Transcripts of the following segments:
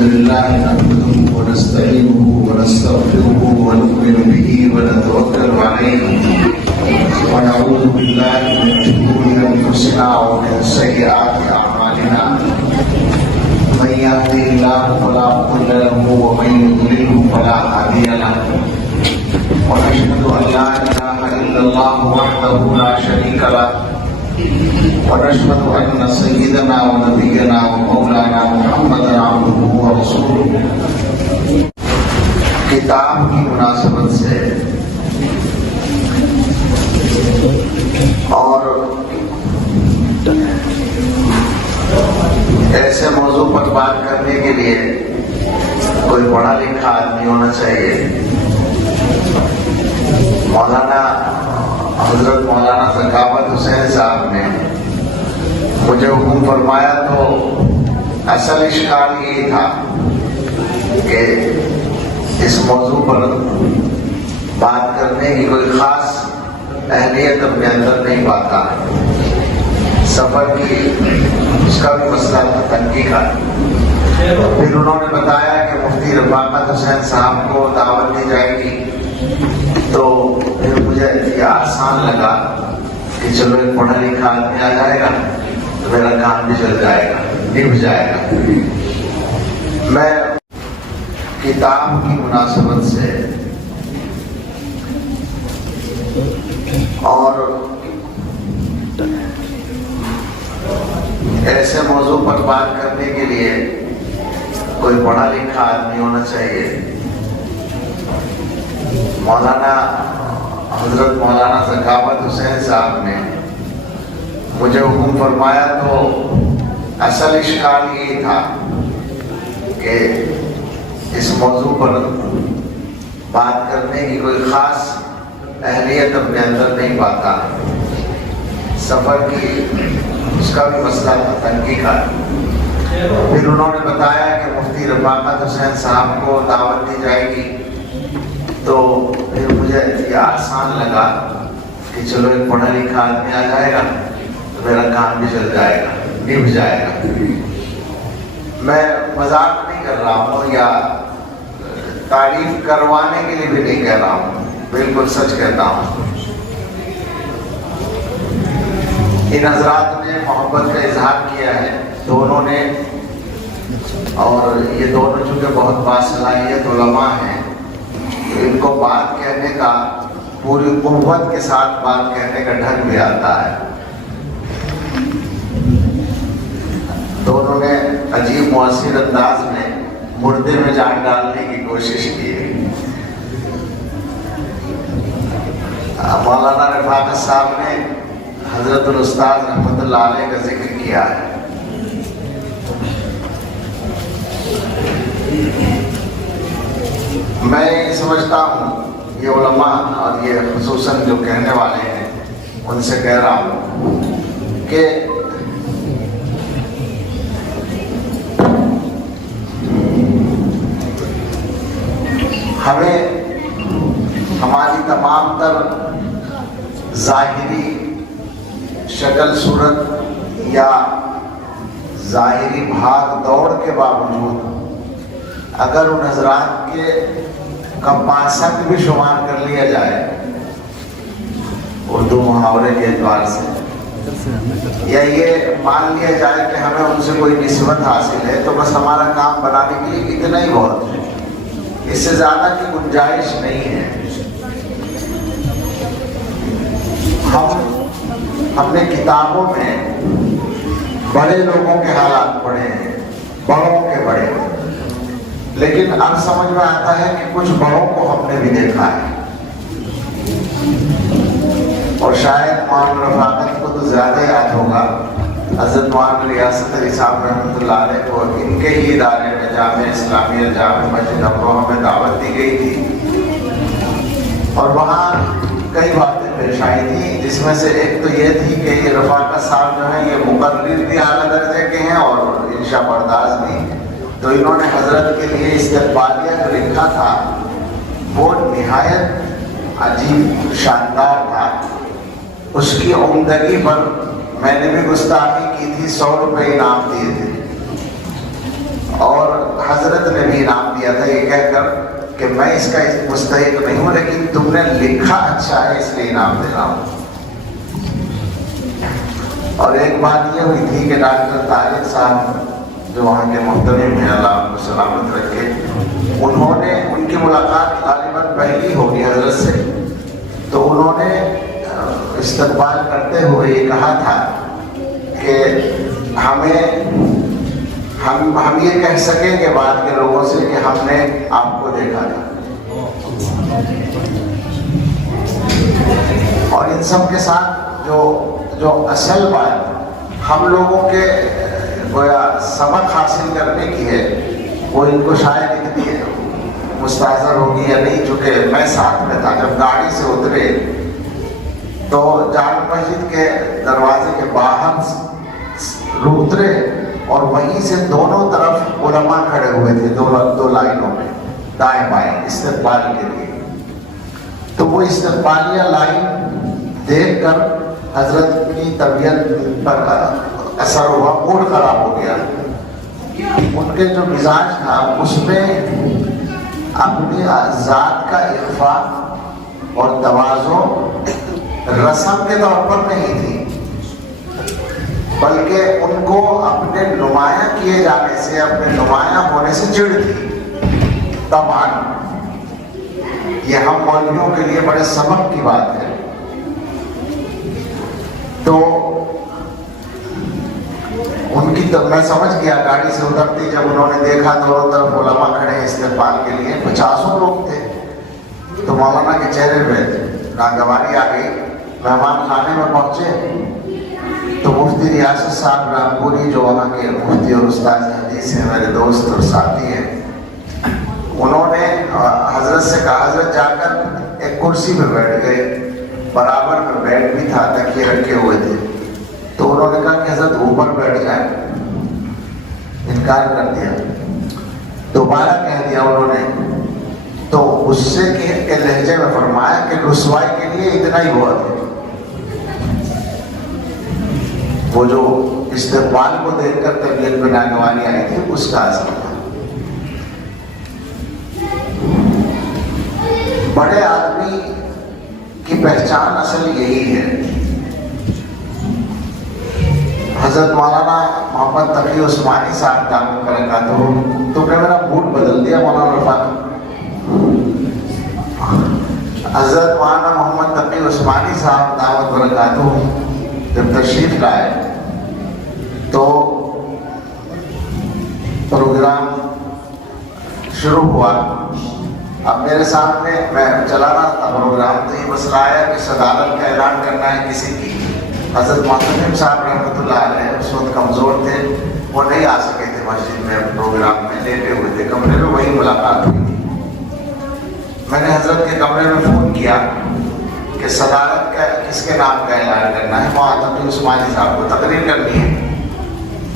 لله نحمده ونستعينه ونستغفره ونؤمن به ونتوكل عليه ونعوذ بالله من شرور انفسنا ومن سيئات اعمالنا من يهده الله فلا مضل له ومن يضلله فلا هادي له ونشهد ان لا اله الا الله وحده لا شريك له ونشهد ان سيدنا ونبينا ومولانا محمدا عبده ورسوله کتاب کی مناسبت سے اور ایسے موضوع پر بات کرنے کے لیے کوئی پڑھا لکھا آدمی ہونا چاہیے. حضرت مولانا ثقافت حسین صاحب نے مجھے حکم فرمایا تو اصل اشکال یہی تھا کہ اس موضوع پر بات کرنے کی کوئی خاص اہلیت اپنے اندر نہیں پاتا. سفر کی اس کا بھی مسئلہ تنقید کا. پھر انہوں نے بتایا کہ مفتی رفاقت حسین صاحب کو دعوت دی جائے گی تو پھر مجھے یہ آسان لگا کہ چلو ایک پڑھا لکھا آدمی آ جائے گا تو میرا کام بھی چل جائے گا, نبھ جائے گا. میں کتاب کی مناسبت سے اور ایسے موضوع پر بات کرنے کے لیے کوئی پڑھا لکھا آدمی ہونا چاہیے. حضرت مولانا ثقافت حسین صاحب نے مجھے حکم فرمایا تو اصل اشکال یہی تھا کہ اس موضوع پر بات کرنے کی کوئی خاص اہلیت اپنے اندر نہیں پاتا. سفر کی اس کا بھی مسئلہ تنقید کا. پھر انہوں نے بتایا کہ مفتی رفاقت حسین صاحب کو دعوت دی جائے گی تو پھر مجھے یہ آسان لگا کہ چلو ایک پڑھا لکھا آدمی آ جائے گا تو میرا کام بھی چل جائے گا, نبھ جائے گا. میں مذاق نہیں کر رہا ہوں یا تعریف کروانے کے لیے بھی نہیں کہہ رہا ہوں, بالکل سچ کہتا ہوں. ان حضرات نے محبت کا اظہار کیا ہے دونوں نے, اور یہ دونوں چونکہ بہت باصلاحیت علماء ہیں ان کو بات کہنے کا پوری قوت کے ساتھ بات کہنے کا ڈھنگ بھی آتا ہے. دونوں نے عجیب مؤثر انداز میں مردے میں جان ڈالنے کی کوشش کی ہے. مولانا رفاقت صاحب نے حضرت الاستاذ رحمۃ اللہ علیہ کا ذکر کیا ہے. میں سمجھتا ہوں یہ علماء اور یہ خصوصاً جو کہنے والے ہیں ان سے کہہ رہا ہوں کہ ہمیں ہماری تمام تر ظاہری شکل صورت یا ظاہری بھاگ دوڑ کے باوجود اگر ان حضرات کے کمپاسنگ بھی شمار کر لیا جائے اردو محاورے کے اعتبار سے, یا یہ مان لیا جائے کہ ہمیں ان سے کوئی نسبت حاصل ہے تو بس ہمارا کام بنانے کے لیے اتنا ہی بہت ہے, اس سے زیادہ کی گنجائش نہیں ہے. ہم نے کتابوں میں بڑے لوگوں کے حالات پڑھے ہیں, بڑوں کے بڑے, لیکن اب سمجھ میں آتا ہے کہ کچھ بڑوں کو ہم نے بھی دیکھا ہے. اور شاید مولانا رفاقت کو تو زیادہ یاد ہوگا, حضرت مولانا ریاست علی صاحب رحمۃ اللہ علیہ کو ان کے ہی ادارے میں جامعہ اسلامیہ جامع مسجد ابروہہ میں دعوت دی گئی تھی اور وہاں کئی باتیں پیش آئی تھی, جس میں سے ایک تو یہ تھی کہ یہ رفاقت صاحب جو ہیں یہ مقرر بھی اعلیٰ درجے کے ہیں اور انشاء پرداز بھی. تو انہوں نے حضرت کے لیے استقبالیہ جو لکھا تھا وہ نہایت عجیب شاندار تھا. اس کی عمدگی پر میں نے بھی گستاخی کی تھی, 100 روپے انعام دیے تھے. اور حضرت نے بھی انعام دیا تھا یہ کہہ کر کہ میں اس کا مستحق نہیں ہوں، لیکن تم نے لکھا اچھا ہے اس لیے انعام دے رہا ہوں۔ اور ایک بات یہ ہوئی تھی کہ ڈاکٹر طارق صاحب جو وہاں کے محترم ہیں، اللہ ان کو سلامت رکھے، انہوں نے، ان کی ملاقات غالباً پہلی ہوگی حضرت سے، تو انہوں نے استقبال کرتے ہوئے یہ کہا تھا کہ ہم یہ کہہ سکیں کہ بعد کے لوگوں سے کہ ہم نے آپ کو دیکھا تھا۔ اور ان سب کے ساتھ جو اصل بات ہم لوگوں کے گویا سبق حاصل کرنے کی ہے، وہ ان کو شاید اتنی مستحضر ہوگی یا نہیں، چونکہ میں ساتھ میں تھا۔ جب گاڑی سے اترے تو جامع مسجد کے دروازے کے باہر اترے اور وہیں سے دونوں طرف علماء کھڑے ہوئے تھے، دو لائنوں میں دائیں بائیں استقبال کے لیے۔ تو وہ استقبالیہ لائن دیکھ کر حضرت کی طبیعت پر اثر ہوا، موڈ خراب ہو گیا۔ ان کے جو مزاج تھا اس میں اپنی ذات کا اخفاء اور تواضع رسم کے طور پر نہیں تھی، بلکہ ان کو اپنے نمایاں کیے جانے سے، اپنے نمایاں ہونے سے چڑ تھی۔ طبعا یہ ہم مولویوں کے لیے بڑے سبق کی بات ہے۔ تو ان کی میں سمجھ گیا گاڑی سے اترتی، جب انہوں نے دیکھا دونوں طرف علماء کھڑے استقبال کے لیے، 50 لوگ تھے، تو مولانا کے چہرے پہ ناگواری آ گئی۔ مہمان خانے میں پہنچے تو مفتی ریاست صاحب رامپوری، جو وہاں کے مفتی اور استاد حدیث ہیں، میرے دوست اور ساتھی ہیں، انہوں نے حضرت سے کہا، حضرت جا کر ایک کرسی پہ بیٹھ گئے، برابر میں بیڈ بھی تھا، تکیے رکھے ہوئے تھے، تو انہوں نے کہا کہ حضرت اوپر بیٹھ جائیں، انکار کر دیا۔ دوبارہ کہہ دیا انہوں نے، تو غصے کے لہجے میں فرمایا کہ رسوائی کے لیے اتنا ہی ہوا تھا۔ وہ جو استقبال کو دیکھ کر طبیعت میں ناگواری آئی تھی، اس کا اثر تھا۔ بڑے آدمی کی پہچان اصل یہی ہے۔ حضرت مولانا محمد تقی عثمانی صاحب دامت برکاتہ، تم نے میرا بوٹ بدل دیا مولانا رفاق۔ حضرت مولانا محمد تقی عثمانی صاحب دامت برکاتہ جب تشریف لائے تو پروگرام شروع ہوا۔ اب میرے سامنے میں چلا رہا تھا پروگرام، تو یہ مسئلہ آیا کہ صدارت کا اعلان کرنا ہے کسی کی۔ حضرت محترم صاحب رحمۃ اللہ علیہ اس وقت کمزور تھے، وہ نہیں آ سکے تھے مسجد میں، پروگرام میں لیٹے ہوئے تھے کمرے میں، وہی ملاقات ہوئی تھی۔ میں نے حضرت کے کمرے میں فون کیا کہ صدارت کا کس کے نام کا اعلان کرنا ہے، مولانا تقی عثمانی صاحب کو تقریر کرنی ہے۔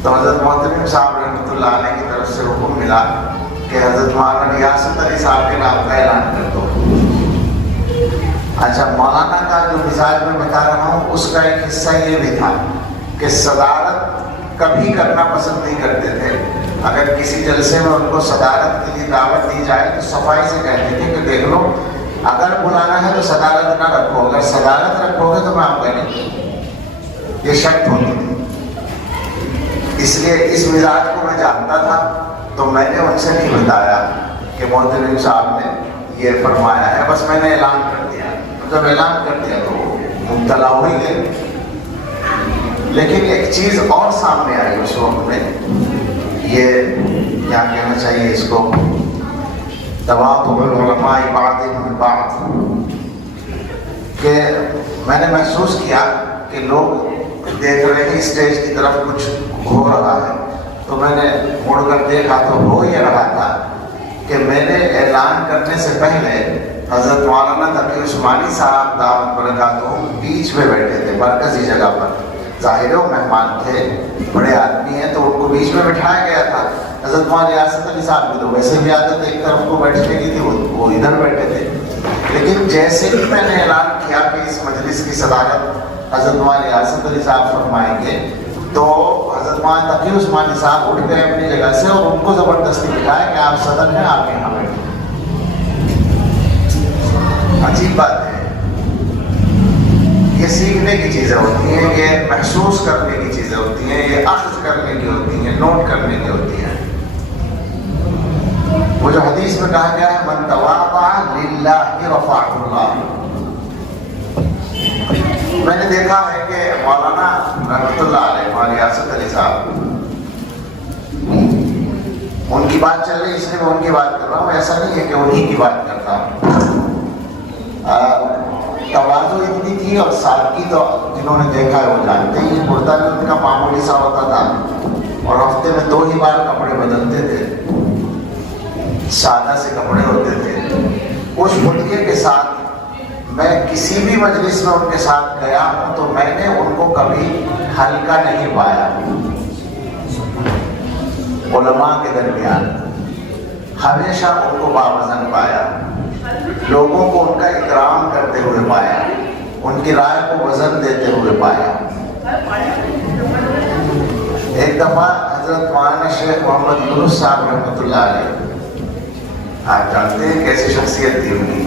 تو حضرت محترم صاحب رحمۃ اللہ علیہ کی طرف سے حکم ملا کہ حضرت مولانا ریاست علی صاحب کے نام کا اعلان کر دو۔ اچھا، مولانا کا جو مزاج میں بتا رہا ہوں اس کا ایک حصہ یہ بھی تھا کہ صدارت کبھی کرنا پسند نہیں کرتے تھے۔ اگر کسی جلسے میں ان کو صدارت کے لیے دعوت دی جائے تو صفائی سے کہتے تھے کہ دیکھ لو، اگر بلانا ہے تو صدارت نہ رکھو، اگر صدارت رکھو گے تو میں آپ کا نہیں۔ یہ شرط ہوتی تھی۔ اس لیے اس مزاج کو میں جانتا تھا، تو میں نے ان سے نہیں بتایا کہ محترم صاحب نے یہ فرمایا ہے، بس میں نے اعلان کر دیا۔ جب اعلان کر دیا تو مبتلا ہو ہی گئے۔ لیکن ایک چیز اور سامنے آئی اس وقت میں، یہ کیا کہنا چاہیے اس کو، تواضع العلماء بعضهم من بعض، کہ میں نے محسوس کیا کہ لوگ دیکھ رہے ہیں اسٹیج کی طرف کچھ ہو رہا ہے، تو میں نے مڑ کر دیکھا تو ہو یہ رہا تھا کہ میں نے اعلان کرنے سے پہلے حضرت مولانا تقی عثمانی صاحب دامت برکاتہ بیچ میں بیٹھے تھے، مرکزی جگہ پر۔ ظاہر ہے وہ مہمان تھے، بڑے آدمی ہیں، تو ان کو بیچ میں بٹھایا گیا تھا۔ حضرت مولانا ریاست علی صاحب کی تو ویسے بھی عادت ایک طرف کو بیٹھنے کی تھی، وہ ادھر بیٹھے تھے۔ لیکن جیسے ہی میں نے اعلان کیا کہ اس مجلس کی صدارت حضرت مولانا ریاست علی صاحب فرمائیں گے، تو حضرت حضرت مولانا تقی عثمانی صاحب اٹھ گئے اپنی جگہ سے اور ان کو زبردستی بٹھایا کہ آپ صدر ہیں، آپ یہاں بیٹھیں۔ عجیب بات ہے، یہ سیکھنے کی چیزیں ہوتی ہیں، یہ محسوس کرنے کی چیزیں ہوتی ہیں، یہ اخذ کرنے کی ہوتی ہیں، نوٹ کرنے کی ہوتی ہیں۔ وہ جو حدیث میں کہا گیا ہے من تواضع للہ رفعہ اللہ، میں نے دیکھا ہے کہ مولانا رحمۃ اللہ علیہ مولانا یاسر علی صاحب، ان کی بات چل رہی اس لیے میں ان کی بات کر رہا ہوں، ایسا نہیں ہے کہ انہی کی بات کرتا ہوں۔ تواضع اتنی تھی اور سادگی تو جنہوں نے دیکھا ہے وہ جانتے ہیں، کرتا بھی ان کا معمولی سا ہوتا تھا اور ہفتے میں 2 ہی بار کپڑے بدلتے تھے، سادہ سے کپڑے ہوتے تھے۔ اس مدعے کے ساتھ میں کسی بھی مجلس میں ان کے ساتھ گیا ہوں تو میں نے ان کو کبھی ہلکا نہیں پایا۔ علماء کے درمیان ہمیشہ ان کو باوزن پایا، لوگوں کو ان کا اکرام کرتے ہوئے پایا، ان کی رائے کو وزن دیتے ہوئے پایا۔ ایک دفعہ حضرت مولانا شیخ محمد یونس صاحب رحمۃ اللہ علیہ، آپ جانتے ہیں کیسی شخصیت تھی ان کی،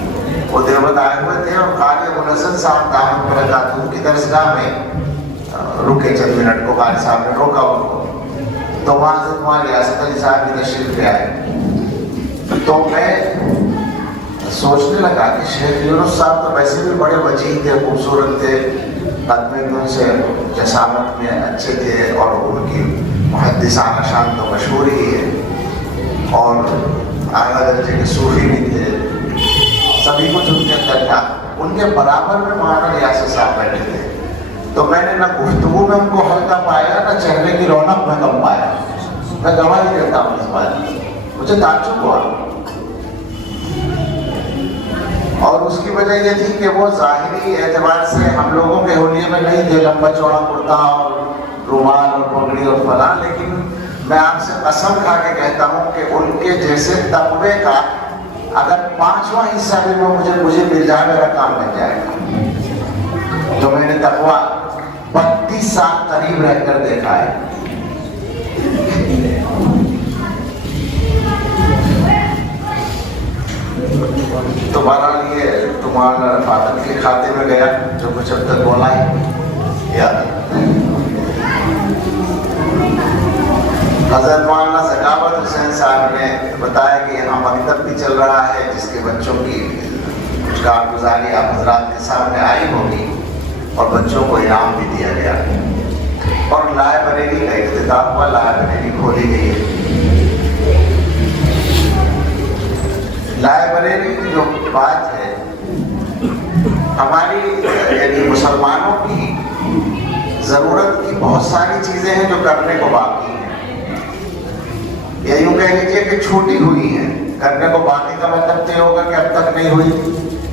وہ دیوبند آئے ہوئے تھے اور قاری منزل صاحب دامت برکاتہ کی درسگاہ میں رکے چند منٹ کو، قاری صاحب نے روکا ان کو، تو وہاں حضرت مولانا یاسر علی صاحب بھی تشریف لے آئے۔ تو میں سوچنے لگا کہ شیخ یونس صاحب تو ویسے بھی بڑے وجیح تھے، خوبصورت تھے، قد میں ان سے جسامت میں اچھے تھے اور ان کی محدثانہ شان تو مشہور ہی ہے، اور اعلیٰ درجے کے صوفی بھی تھے، سبھی کچھ ان کے اندر تھا۔ ان کے برابر میں مولانا یاسر صاحب بیٹھے تھے، تو میں نے نہ گفتگو میں ان کو ہلکا پایا، نہ چہرے کی رونق میں کم پایا۔ میں گواہی دیتا ہوں اس بات کی، مجھے تعجب ہوا، اور اس کی وجہ یہ تھی کہ وہ ظاہری اعتبار سے ہم لوگوں کے ہولیے میں نہیں تھے، لمبا چوڑا کرتا اور رومال اور پگڑی اور فلاں، لیکن میں آپ سے قسم کھا کے کہتا ہوں کہ ان کے جیسے تقوی کا اگر 5واں حصہ بھی مجھے مل جائے میرا کام بن جائے گا۔ تو میں نے تقوی 32 سال قریب رہ کر دیکھا ہے۔ تو بہرحال یہ تمہارا فاطر کے کھاتے میں گیا جو کچھ اب تک بولا ہے یاد۔ حضرت مولانا ذکاوت حسین صاحب نے بتایا کہ یہاں مکتب بھی چل رہا ہے جس کے بچوں کی کچھ کارگزاری آپ حضرات کے سامنے آئی ہوگی، اور بچوں کو انعام بھی دیا گیا، اور لائبریری کا افتتاح ہوا، لائبریری کھولی گئی ہے۔ لائبریری کی جو بات ہے ہماری یعنی مسلمانوں کی ضرورت کی بہت ساری چیزیں ہیں جو کرنے کو باقی ہیں، یا یوں کہہ لیجیے کہ چھوٹی ہوئی ہیں۔ کرنے کو باقی کا مطلب تو یہ ہوگا کہ اب تک نہیں ہوئی،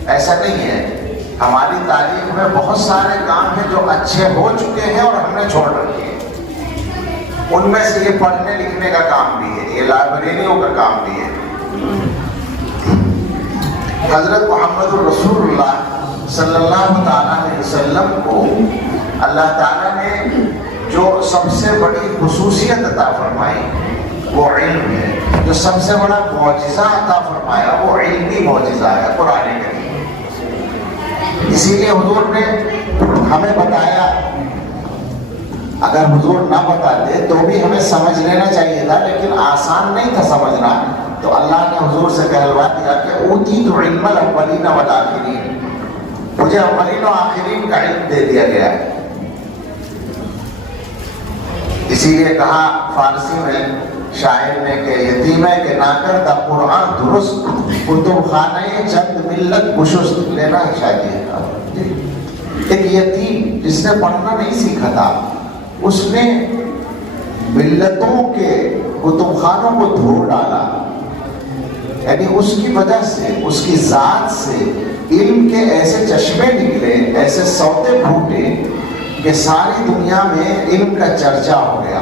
ایسا نہیں ہے۔ ہماری تاریخ میں بہت سارے کام ہیں جو اچھے ہو چکے ہیں اور ہم نے چھوڑ رکھے ہیں، ان میں سے یہ پڑھنے لکھنے کا کام بھی ہے، یہ لائبریریوں کا کام بھی ہے۔ حضرت محمد الرسول اللہ صلی اللہ تعالیٰ علیہ وسلم کو اللہ تعالیٰ نے جو سب سے بڑی خصوصیت عطا فرمائی وہ علم ہے، جو سب سے بڑا معجزہ عطا فرمایا وہ علمی معجزہ ہے، قرآن کریم۔ اسی لیے حضور نے ہمیں بتایا، اگر حضور نہ بتاتے تو بھی ہمیں سمجھ لینا چاہیے تھا، لیکن آسان نہیں تھا سمجھنا، تو اللہ نے حضور سے کہلوا دیا کہ اوتیت علم الاولین والآخرین، مجھے اولین و آخرین کا علم دے دیا گیا۔ اسی لیے کہا فارسی میں شاعر نے کہ یتیمہ کے ناکر دا قرآن درست، کتب خانہ چند ملت گشست، لینا ہے شاید یہ تھا۔ ایک یتیم جس نے پڑھنا نہیں سیکھا تھا، اس نے ملتوں کے کتب خانوں کو دھو ڈالا، یعنی اس کی وجہ سے، اس کی ذات سے علم کے ایسے چشمے نکلے، ایسے سوتے پھوٹے کہ ساری دنیا میں علم کا چرچا ہو گیا۔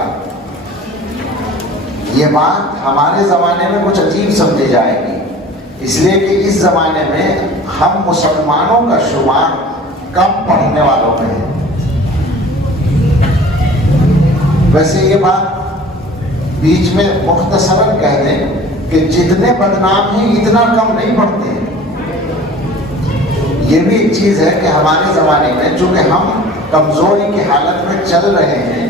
یہ بات ہمارے زمانے میں کچھ عجیب سمجھی جائے گی، اس لیے کہ اس زمانے میں ہم مسلمانوں کا شمار کم پڑھنے والوں میں ہے۔ ویسے یہ بات بیچ میں مختصراً کہہ دیں کہ جتنے بدنام ہیں اتنا کم نہیں پڑھتے ہیں۔ یہ بھی ایک چیز ہے کہ ہمارے زمانے میں چونکہ ہم کمزوری کی حالت میں چل رہے ہیں،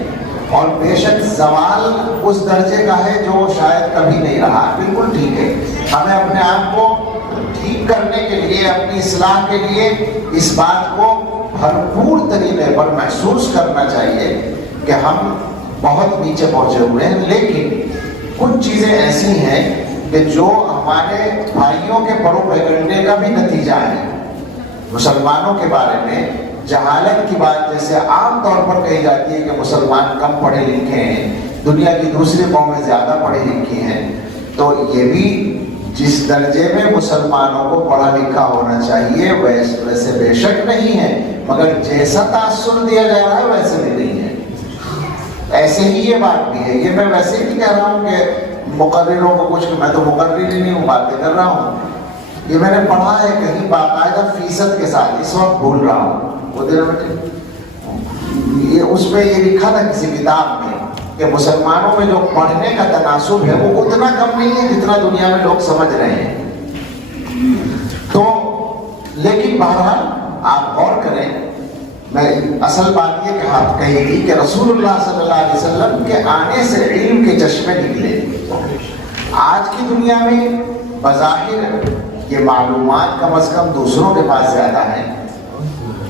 اور بے شک زوال اس درجے کا ہے جو شاید کبھی نہیں رہا، بالکل ٹھیک ہے، ہمیں اپنے آپ کو ٹھیک کرنے کے لیے، اپنی اصلاح کے لیے اس بات کو بھرپور طریقے پر محسوس کرنا چاہیے کہ ہم بہت نیچے پہنچے ہوئے ہیں، لیکن کچھ چیزیں ایسی ہیں کہ جو ہمارے بھائیوں کے پروپیگنڈے کا بھی نتیجہ ہے۔ مسلمانوں کے بارے میں جہالت کی بات جیسے عام طور پر کہی جاتی ہے کہ مسلمان کم پڑھے لکھے ہیں، دنیا کی دوسری قومیں زیادہ پڑھی لکھی ہیں، تو یہ بھی جس درجے میں مسلمانوں کو پڑھا لکھا ہونا چاہیے ویسے بے شک نہیں ہے، مگر جیسا تاثر دیا جا رہا ہے ویسے بھی نہیں ہے۔ ایسے ہی یہ بات بھی ہے، یہ میں ویسے ہی کہہ رہا ہوں کہ مقرروں کو کچھ، میں تو مقرر ہی نہیں ہوں، باتیں کر رہا ہوں، یہ میں نے پڑھا ہے کہیں باقاعدہ فیصد کے ساتھ، اس وقت بھول رہا ہوں وہ دیر بیٹے، یہ اس میں یہ لکھا تھا کسی کتاب میں کہ مسلمانوں میں جو پڑھنے کا تناسب ہے وہ اتنا کم نہیں ہے جتنا دنیا میں لوگ سمجھ رہے ہیں۔ تو لیکن بہرحال آپ غور کریں، میں اصل بات یہ کہی تھی کہ رسول اللہ صلی اللہ علیہ وسلم کے آنے سے علم کے چشمے نکلے۔ آج کی دنیا میں بظاہر یہ معلومات کم از کم دوسروں کے پاس زیادہ ہیں،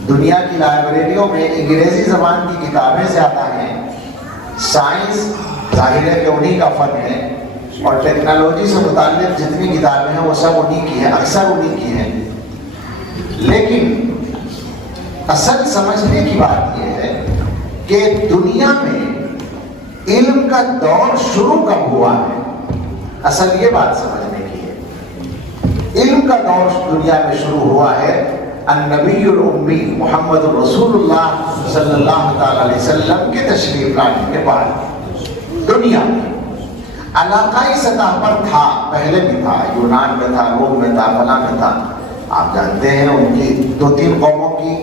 دنیا کی لائبریریوں میں انگریزی زبان کی کتابیں زیادہ ہیں، سائنس ظاہر ہے کہ انہی کا فن ہے، اور ٹیکنالوجی سے متعلق جتنی کتابیں ہیں وہ سب انہی کی ہیں، اکثر انہی کی ہیں، لیکن اصل سمجھنے کی بات یہ ہے کہ دنیا میں علم کا دور شروع کب ہوا ہے، اصل یہ بات سمجھنے کی ہے۔ علم کا دور دنیا میں شروع ہوا ہے النبی الامی محمد رسول اللہ صلی اللہ تعالی علیہ وسلم کے تشریف لانے کے بعد۔ دنیا میں علاقائی سطح پر تھا، پہلے بھی تھا، یونان میں تھا، روم میں تھا، فلاں میں تھا، آپ جانتے ہیں ان کی دو تین قوموں کی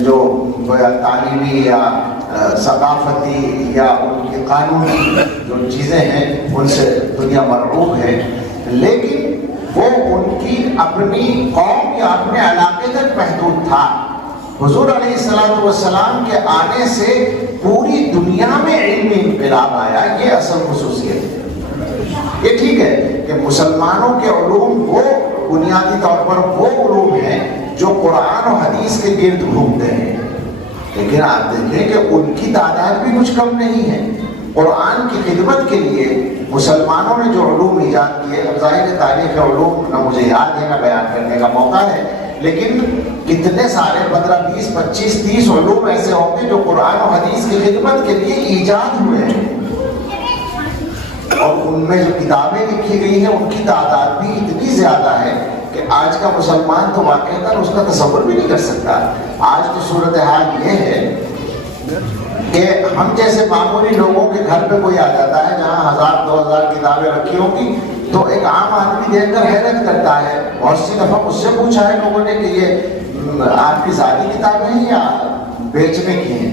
جو تعلیمی یا ثقافتی یا ان کی قانونی جو چیزیں ہیں ان سے دنیا مرعوب ہے، لیکن وہ ان کی اپنی قوم یا اپنے علاقے تک محدود تھا۔ حضور علیہ السلام کے آنے سے پوری دنیا میں علمی انقلاب آیا، یہ اصل خصوصیت ہے۔ یہ ٹھیک ہے کہ مسلمانوں کے علوم وہ بنیادی طور پر وہ علوم ہیں جو قرآن و حدیث کے گرد گھومتے ہیں، لیکن آپ دیکھیں کہ ان کی تعداد بھی کچھ کم نہیں ہے۔ قرآن کی خدمت کے لیے مسلمانوں نے جو علوم ایجاد کیے، اب ظاہر تاریخ علوم نہ مجھے یاد ہے نہ بیان کرنے کا موقع ہے، لیکن کتنے سارے 15 20 25 30 علوم ایسے ہوں گے جو قرآن و حدیث کی خدمت کے لیے ایجاد ہوئے ہیں، اور ان میں جو کتابیں لکھی گئی ہیں ان کی تعداد بھی اتنی زیادہ ہے کہ آج کا مسلمان تو واقعتاً اس کا تصور بھی نہیں کر سکتا۔ آج تو صورتحال یہ ہے کہ ہم جیسے معمولی لوگوں کے گھر پہ کوئی آ جاتا ہے جہاں 1000 2000 کتابیں رکھی ہوں گی، تو ایک عام آدمی دیکھ کر حیرت کرتا ہے۔ بہت سی دفعہ مجھ سے پوچھا ہے لوگوں نے کہ یہ آپ کی ذاتی کتابیں ہیں یا بیچنے کی ہیں؟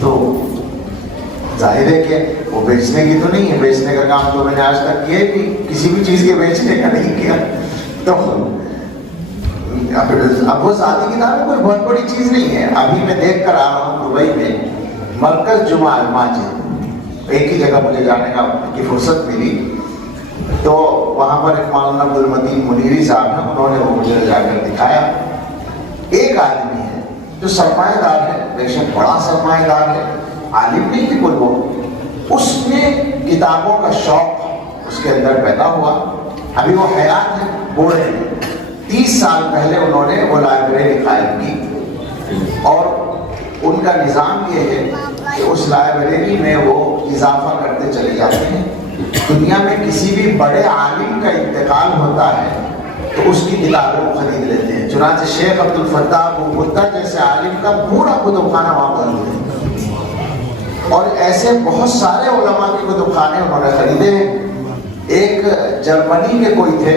تو ظاہر ہے کہ وہ بیچنے کی تو نہیں ہے، بیچنے کا کام تو میں نے آج تک کیا بھی کسی بھی چیز کے بیچنے کا نہیں کیا۔ تو اب وہ ذاتی کتابیں کوئی بہت بڑی چیز نہیں ہے۔ ابھی میں دیکھ کر آ رہا ہوں دبئی میں مرکز جمعہ الماجد، ایک ہی جگہ مجھے جانے کی فرصت ملی، تو وہاں پر ایک مولانا عبدالمتین منیری صاحب ہیں، انہوں نے وہ مجھے جا کر دکھایا۔ ایک آدمی ہے جو سرمایہ دار ہے، بے شک بڑا سرمایہ دار ہے، عالم نہیں تھی کوئی، وہ اس میں کتابوں کا شوق اس کے اندر پیدا ہوا۔ ابھی وہ حیات ہے، بوڑھے ہیں، 30 سال پہلے انہوں نے وہ لائبریری قائم کی، اور ان کا نظام یہ ہے کہ اس لائبریری میں وہ اضافہ کرتے چلے جاتے ہیں۔ دنیا میں کسی بھی بڑے عالم کا انتقال ہوتا ہے تو اس کی کتابیں وہ خرید لیتے ہیں۔ چنانچہ شیخ عبد الفتاح ابوغدہ جیسے عالم کا پورا کتب خانہ وہاں موجود ہے، اور ایسے بہت سارے علماء کے کتب خانے انہوں نے خریدے ہیں۔ ایک جرمنی کے کوئی تھے،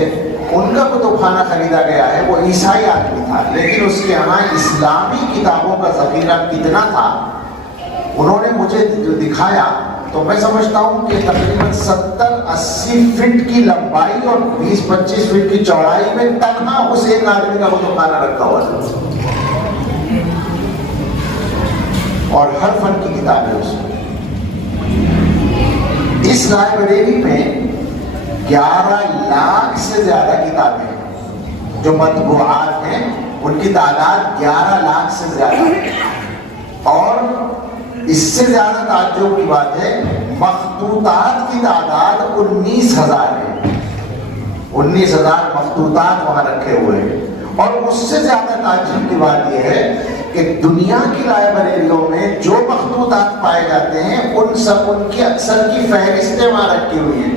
ان کا کتب خانہ خریدا گیا ہے، وہ عیسائی آدمی تھا، لیکن اس کے یہاں اسلامی کتابوں کا ذخیرہ کتنا تھا انہوں نے مجھے جو دکھایا تو میں سمجھتا ہوں کہ تقریباً 70-80 فٹ کی لمبائی اور 20-25 فٹ کی چوڑائی میں تنہا اس ایک آدمی کا کتب خانہ رکھا ہوا تھا، اور ہر فن کی کتابیں اس میں۔ اس لائبریری میں 11 لاکھ سے زیادہ کتابیں جو مطبوعات ہیں، ان کی تعداد 11 لاکھ سے زیادہ ہے، اور اس سے زیادہ تعجب کی بات ہے مخطوطات کی تعداد 19,000 ہے۔ 19,000 مخطوطات وہاں رکھے ہوئے ہیں، اور اس سے زیادہ تعجب کی بات یہ ہے کہ دنیا کی لائبریریوں میں جو مخطوطات پائے جاتے ہیں ان کی اکثر کی فہرستیں وہاں رکھی ہوئی ہیں،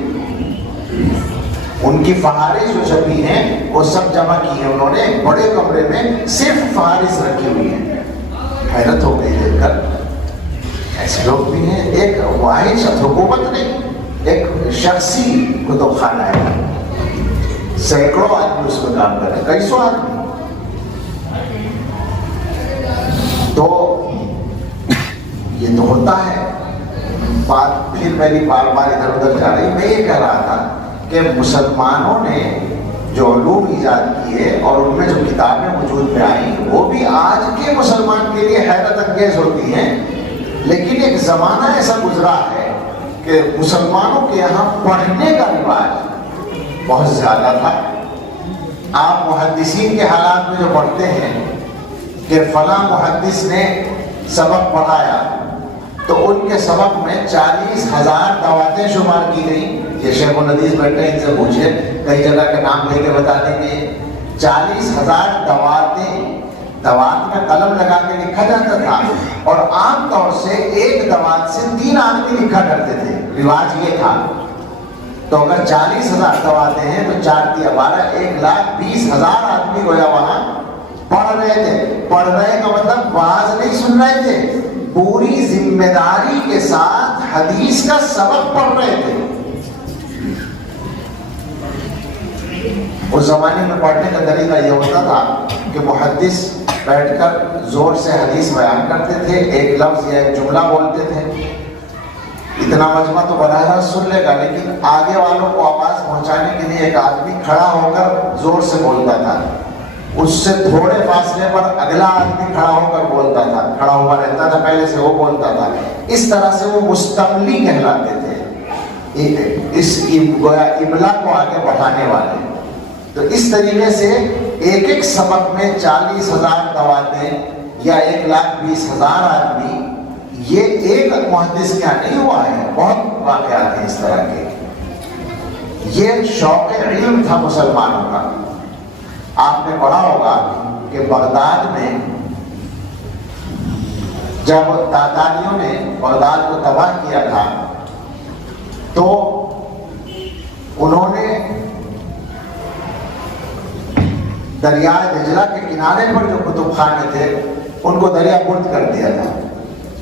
ان کی فہارس جو چھپی ہیں وہ سب جمع کی ہیں انہوں نے ایک بڑے کمرے میں، صرف فہارس رکھی ہوئی ہیں۔ حیرت ہو گئی دیکھ کر، ایسے لوگ بھی ہیں، ایک واحد شخص، حکومت نہیں، ایک شخصی کتب خانہ ہے، سینکڑوں آدمی اس میں کام کر رہے ہیں، کئی سو آدمی۔ تو یہ تو ہوتا ہے۔ بات پھر میری بار بار ادھر ادھر جا رہی، میں یہ کہہ رہا تھا کہ مسلمانوں نے جو علوم ایجاد کیے اور ان میں جو کتابیں وجود میں آئیں وہ بھی آج کے مسلمان کے لیے حیرت انگیز ہوتی ہیں، لیکن ایک زمانہ ایسا گزرا ہے کہ مسلمانوں کے یہاں پڑھنے کا رواج بہت زیادہ تھا۔ آپ محدثین کے حالات میں جو پڑھتے ہیں کہ فلاں محدث نے سبق پڑھایا تو ان کے سبق میں 40,000 دواتیں شمار کی گئیں۔ یہ شیخ الحدیث بیٹھے ان سے پوچھے، کئی جگہ کے نام لے کے بتا دیں گے۔ 40,000 دواتیں، دوات میں قلم لگا کے لکھا جاتا تھا، اور عام طور سے ایک دوات سے 3 آدمی لکھا کرتے تھے، رواج یہ تھا۔ تو اگر 40,000 دواتیں ہیں تو 4 × 12 1,20,000 آدمی گویا وہاں پڑھ رہے تھے۔ پڑھ رہے کا مطلب واعظ نہیں سن رہے تھے، پوری ذمہ داری کے ساتھ حدیث کا سبق پڑھ رہے تھے۔ اس زمانے میں پڑھنے کا طریقہ یہ ہوتا تھا کہ محدث بیٹھ کر زور سے حدیث بیان کرتے تھے، ایک لفظ یا ایک جملہ بولتے تھے، اتنا مجمع تو براہ راست سن لے گا، لیکن آگے والوں کو آواز پہنچانے کے لیے ایک آدمی کھڑا ہو کر زور سے بولتا تھا، اس سے تھوڑے فاصلے پر اگلا آدمی کھڑا ہو کر بولتا تھا، کھڑا ہوا رہتا تھا پہلے سے، وہ بولتا تھا۔ اس طرح سے وہ مستملی کہلاتے تھے، اس گویا املا کو آگے بڑھانے والے۔ تو اس طریقے سے ایک ایک سبق میں 40,000 دواتیں یا 1,20,000 آدمی، یہ ایک محدث کیا نہیں ہوا ہے، بہت واقعات ہیں اس طرح کے۔ یہ شوق علم تھا مسلمانوں کا۔ آپ نے پڑھا ہوگا کہ بغداد میں جب تاتاریوں نے بغداد کو تباہ کیا تھا تو انہوں نے دریائے دجلہ کے کنارے پر جو کتب خانے تھے ان کو دریا برد کر دیا تھا،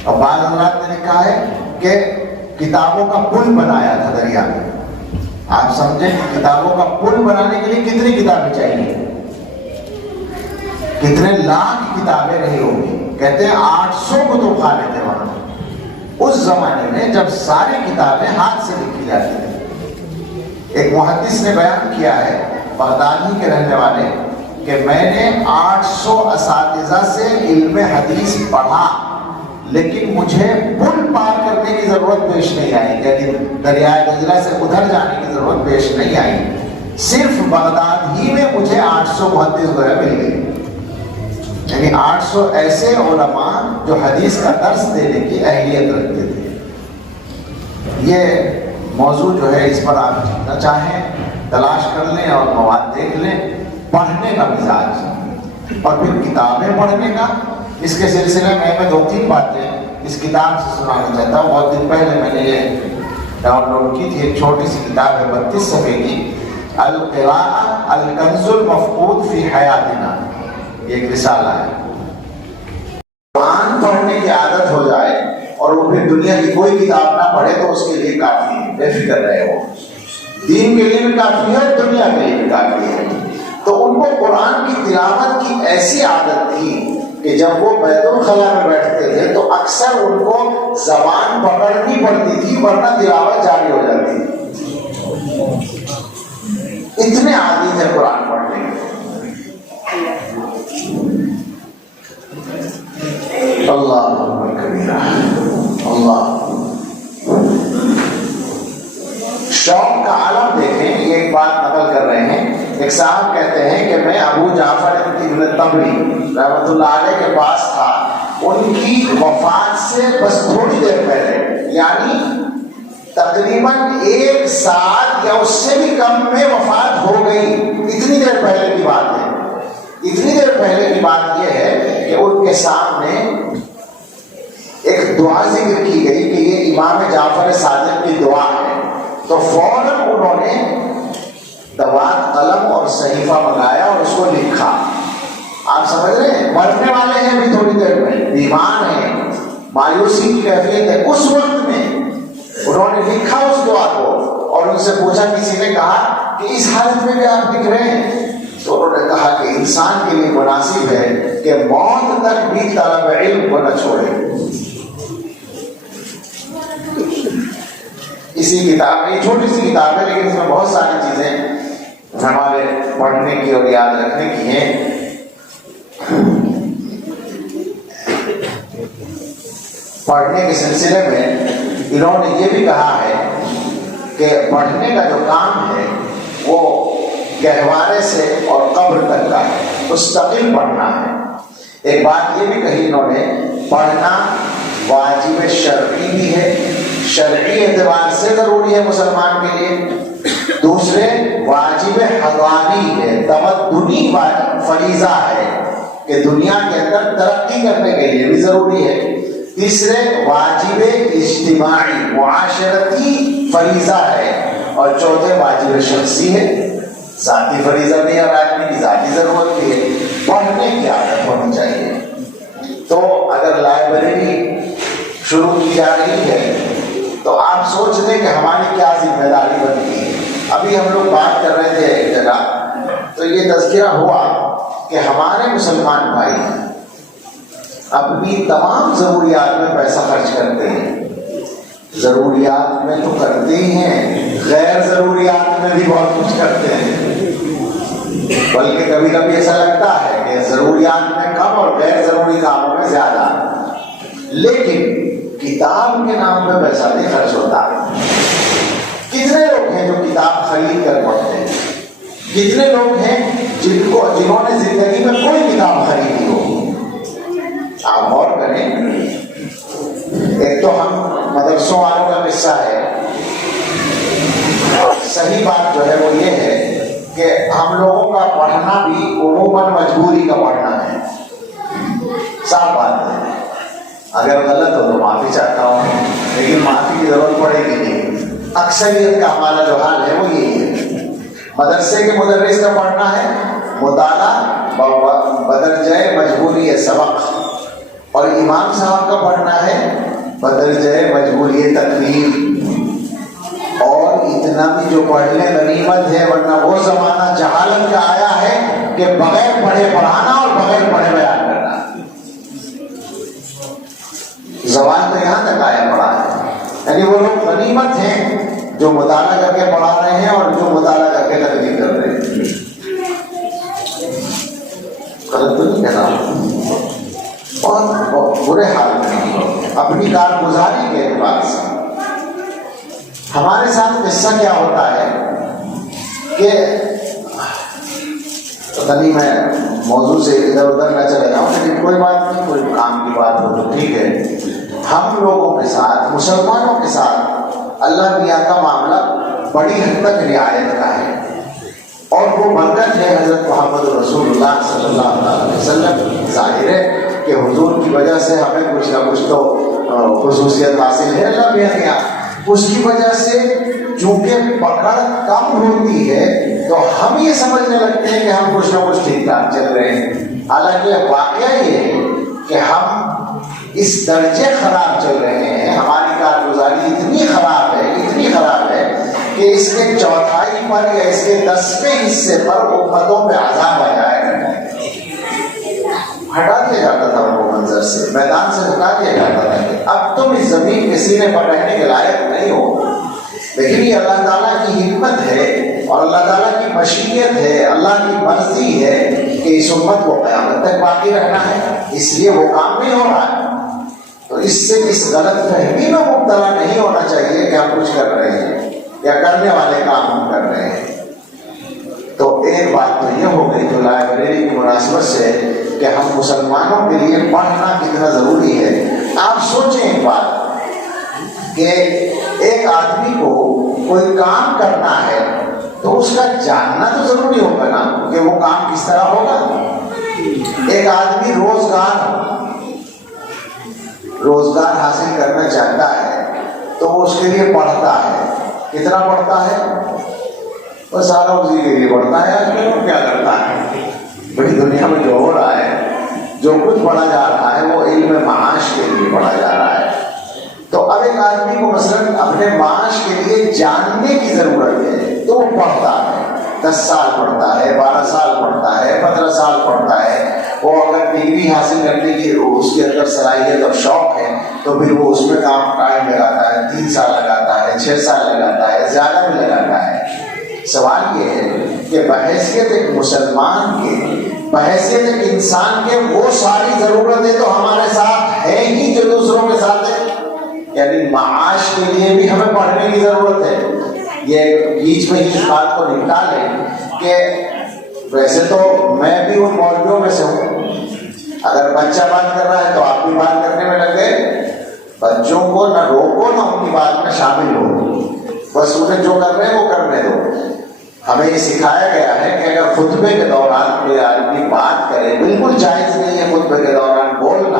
اور بعض حضرات نے لکھا ہے کہ کتابوں کا پل بنایا تھا دریا میں۔ آپ سمجھیں کہ کتابوں کا پل بنانے کے لیے کتنی کتابیں چاہیے، کتنے لاکھ کتابیں رہی ہوگی۔ کہتے ہیں 800 کتب خانے تھے وہاں اس زمانے میں، جب ساری کتابیں ہاتھ سے لکھی جاتی تھی۔ ایک محدث نے بیان کیا ہے، بغداد ہی کے رہنے والے، کہ میں نے 800 اساتذہ سے علم حدیث پڑھا، لیکن مجھے پل پار کرنے کی ضرورت پیش نہیں آئی، یعنی دریائے دجلہ سے ادھر جانے کی ضرورت پیش نہیں آئی، صرف بغداد ہی میں مجھے 800 محدث گویا مل گئے، یعنی 800 ایسے علماء جو حدیث کا درس دینے کی اہلیت رکھتے تھے۔ یہ موضوع جو ہے اس پر آپ جتنا چاہیں تلاش کر لیں اور مواد دیکھ لیں۔ پڑھنے کا مزاج اور پھر کتابیں پڑھنے کا، اس کے سلسلے میں 2-3 باتیں اس کتاب سے سنانا چاہتا ہوں۔ بہت دن پہلے میں نے یہ ڈاؤن لوڈ کی تھی، ایک چھوٹی سی کتاب ہے 32 صفحے کی، القراءة الکنز المفقود فی حیاتنا، یہ ایک رسالہ ہے۔ قرآن پڑھنے کی عادت ہو جائے اور وہ پھر دنیا کی کوئی کتاب نہ پڑھے تو اس کے لیے کافی ہے، بے فکر رہے وہ، دین کے لیے بھی کافی ہے اور دنیا کے لیے بھی کافی ہے۔ تو ان کو قرآن کی تلاوت کی ایسی عادت تھی کہ جب وہ بیت الخلا میں بیٹھتے تھے تو اکثر ان کو زبان پکڑنی پڑتی تھی ورنہ تلاوت جاری ہو جاتی تھی، اتنے عادی تھے قرآن پڑھنے کے۔ اللہ اکبر کبیرہ، اللہ۔ شوق کا عالم دیکھیں، یہ ایک بات نقل کر رہے ہیں، ایک صاحب کہتے ہیں کہ میں ابو جعفر ابن طبری رحمۃ اللہ علیہ کے پاس تھا، ان کی وفات سے بس تھوڑی دیر پہلے، یعنی تقریباً 1 سال یا اس سے بھی کم میں وفات ہو گئی، اتنی دیر پہلے کی بات ہے۔ اتنی دیر پہلے کی بات یہ ہے کہ ان کے سامنے ایک دعا ذکر کی گئی کہ یہ امام جعفر صادق کی دعا ہے، تو فوراً انہوں نے دوات قلم اور صحیفہ منگایا اور اس کو لکھا۔ آپ سمجھ رہے ہیں، مرنے والے ہیں بھی تھوڑی دیر میں، بیمار ہیں، مایوسی کی کیفیت ہے، اس وقت میں انہوں نے لکھا اس دعا کو اور ان سے پوچھا، کسی نے کہا کہ اس حالت میں بھی آپ لکھ رہے ہیں؟ تو انہوں نے کہا کہ انسان کے لیے مناسب ہے کہ موت تک بھی طلب علم کو نہ چھوڑے۔ اسی کتاب میں، چھوٹی سی کتاب ہے لیکن اس میں بہت ساری چیزیں ہمارے پڑھنے کی اور یاد رکھنے کی ہیں۔ پڑھنے کے سلسلے میں انہوں نے یہ بھی کہا ہے کہ پڑھنے کا جو کام ہے وہ گہوارے سے اور قبر تک کا ہے، مستقل پڑھنا ہے۔ ایک بات یہ بھی کہی انہوں نے، پڑھنا واجب شرعی بھی ہے، شرعی اعتبار سے ضروری ہے مسلمان کے لیے، دوسرے واجب حضاری ہے، تمدنی فریضہ ہے کہ دنیا کے اندر ترقی کرنے کے لیے بھی ضروری ہے، تیسرے واجب اجتماعی معاشرتی فریضہ ہے، اور چوتھے واجب شخصی ہے، ذاتی فریضہ بھی اور آدمی کی ذاتی ضرورت بھی ہے۔ پڑھنے کی عادت ہونی چاہیے۔ تو اگر لائبریری شروع کی جا رہی ہے تو آپ سوچ لیں کہ ہماری کیا ذمہ داری بنتی ہے۔ ابھی ہم لوگ بات کر رہے تھے ایک جگہ تو یہ تذکرہ ہوا کہ ہمارے مسلمان بھائی اپنی تمام ضروریات میں پیسہ خرچ کرتے ہیں، ضروریات میں تو کرتے ہی ہیں، غیر ضروریات میں بھی بہت کچھ کرتے ہیں، بلکہ کبھی کبھی ایسا لگتا ہے کہ ضروریات میں کم اور غیر ضروری کاموں میں زیادہ، لیکن کتاب کے نام پہ پیسہ نہیں خرچ ہوتا۔ کتنے لوگ ہیں جو کتاب خرید کر پڑھتے ہیں؟ کتنے لوگ ہیں جنہوں نے زندگی میں کوئی کتاب خریدی ہو؟ آپ غور کریں، ایک تو ہم مدرسوں والوں کا قصہ ہے، صحیح بات جو ہے وہ یہ ہے کہ ہم لوگوں کا پڑھنا بھی عموماً مجبوری کا پڑھنا ہے، صاف بات ہے، اگر غلط ہو تو معافی چاہتا ہوں، لیکن معافی کی ضرورت پڑے گی نہیں۔ اکثریت کا ہمارا جو حال ہے وہ یہی ہے، مدرسے کے مدرس کا پڑھنا ہے مطالعہ بدرجہ مجبوری سبق، اور امام صاحب کا پڑھنا ہے بدرجہ مجبوری تقریر، اور اتنا بھی جو پڑھ لیں غنیمت ہے، ورنہ وہ زمانہ جہالت کا آیا ہے کہ بغیر پڑھے پڑھانا اور بغیر پڑھے بیان کرنا، زبان تو یہاں تک آیا پڑا ہے۔ یعنی وہ لوگ غنیمت ہیں جو مطالعہ کر کے پڑھا رہے ہیں اور جو مطالعہ کر کے تقریر کر رہے ہیں۔ غلط تو نہیں کہہ رہا، بہت برے حال میں اپنی کارگزاری کے اعتبار سے ہمارے ساتھ قصہ کیا ہوتا ہے کہ پتہ نہیں، میں موضوع سے ادھر ادھر نہ چلے جاؤں، لیکن کوئی بات نہیں، کوئی کام کی بات ہو تو ٹھیک ہے۔ ہم لوگوں کے ساتھ، مسلمانوں کے ساتھ اللہ میاں کا معاملہ بڑی حد تک رعایت کا ہے، اور وہ برکت ہے حضرت محمد رسول اللہ صلی اللہ علیہ وسلم۔ ظاہر ہے کہ حضور کی وجہ سے ہمیں کچھ نہ کچھ تو خصوصیت حاصل ہے اللہ میاں کے یہاں، اس کی وجہ سے چونکہ پکڑ کم ہوتی ہے تو ہم یہ سمجھنے لگتے ہیں کہ ہم کچھ نہ کچھ ٹھیک ٹھاک چل رہے ہیں، حالانکہ واقعہ یہ ہے کہ ہم اس درجے خراب چل رہے ہیں، ہماری کارگزاری اتنی خراب ہے کہ اس کے چوتھائی پر یا اس کے 10ویں حصے پر امتوں پہ عذاب آ جائے گا، ہٹا دیا جاتا تھا کثرت سے، میدان سے ہٹا دیا جاتا تھا کہ اب تم اس زمین کے سینے پر رہنے کے لائق نہیں ہو۔ لیکن یہ اللہ تعالیٰ کی حکمت ہے اور اللہ تعالیٰ کی مشیت ہے، اللہ کی مرضی ہے کہ اس امت کو قیامت تک باقی رکھنا ہے، اس لیے وہ کام نہیں ہو رہا ہے۔ تو اس سے اس غلط فہمی میں مبتلا نہیں ہونا چاہیے کہ ہم کچھ کر رہے ہیں یا کرنے والے کام ہم کر رہے ہیں۔ تو ایک بات تو یہ ہو گئی جو لائبریری کی مناسبت سے کہ ہم مسلمانوں کے لیے پڑھنا کتنا ضروری ہے۔ آپ سوچیں ایک بات کہ ایک آدمی کو کوئی کام کرنا ہے تو اس کا جاننا تو ضروری ہوگا نا کہ وہ کام کس طرح ہوگا۔ ایک آدمی روزگار حاصل کرنا چاہتا ہے تو وہ اس کے لیے پڑھتا ہے۔ کتنا پڑھتا ہے؟ وہ سارا اسی کے لیے پڑھتا ہے۔ آج کل کیا کرتا ہے؟ بڑی دنیا میں جو ہو رہا ہے، جو کچھ پڑھا جا رہا ہے وہ علم معاش کے لیے پڑھا جا رہا ہے۔ تو اب ایک آدمی کو مثلاً اپنے معاش کے لیے جاننے کی ضرورت ہے تو وہ پڑھتا ہے، 10 سال پڑھتا ہے، 12 سال پڑھتا ہے، 15 سال پڑھتا ہے۔ وہ اگر ڈگری حاصل کرنے کی اس کے اندر صلاحیت اور شوق ہے تو پھر وہ اس میں ٹائم لگاتا ہے، 3 سال لگاتا ہے، 6 سال لگاتا ہے، زیادہ بھی لگاتا ہے۔ سوال یہ ہے کہ بحیثیت ایک مسلمان کے، بحیثیت ایک انسان کے، وہ ساری ضرورتیں تو ہمارے ساتھ ہیں ہی جو دوسروں کے ساتھ ہیں۔ یعنی معاش کے لیے بھی ہمیں پڑھنے کی ضرورت ہے۔ یہ بیچ میں اس بات کو نپٹا لیں کہ ویسے تو میں بھی ان مولویوں میں سے ہوں، اگر بچہ بات کر رہا ہے تو آپ بھی بات کرنے میں لگ گئے۔ بچوں کو نہ روکو نہ ان کی بات میں شامل ہو، بس انہیں جو کر رہے ہیں وہ کرنے دو۔ ہمیں یہ سکھایا گیا ہے کہ اگر خطبے کے دوران کوئی آدمی بات کرے، بالکل جائز نہیں ہے خطبے کے دوران بولنا،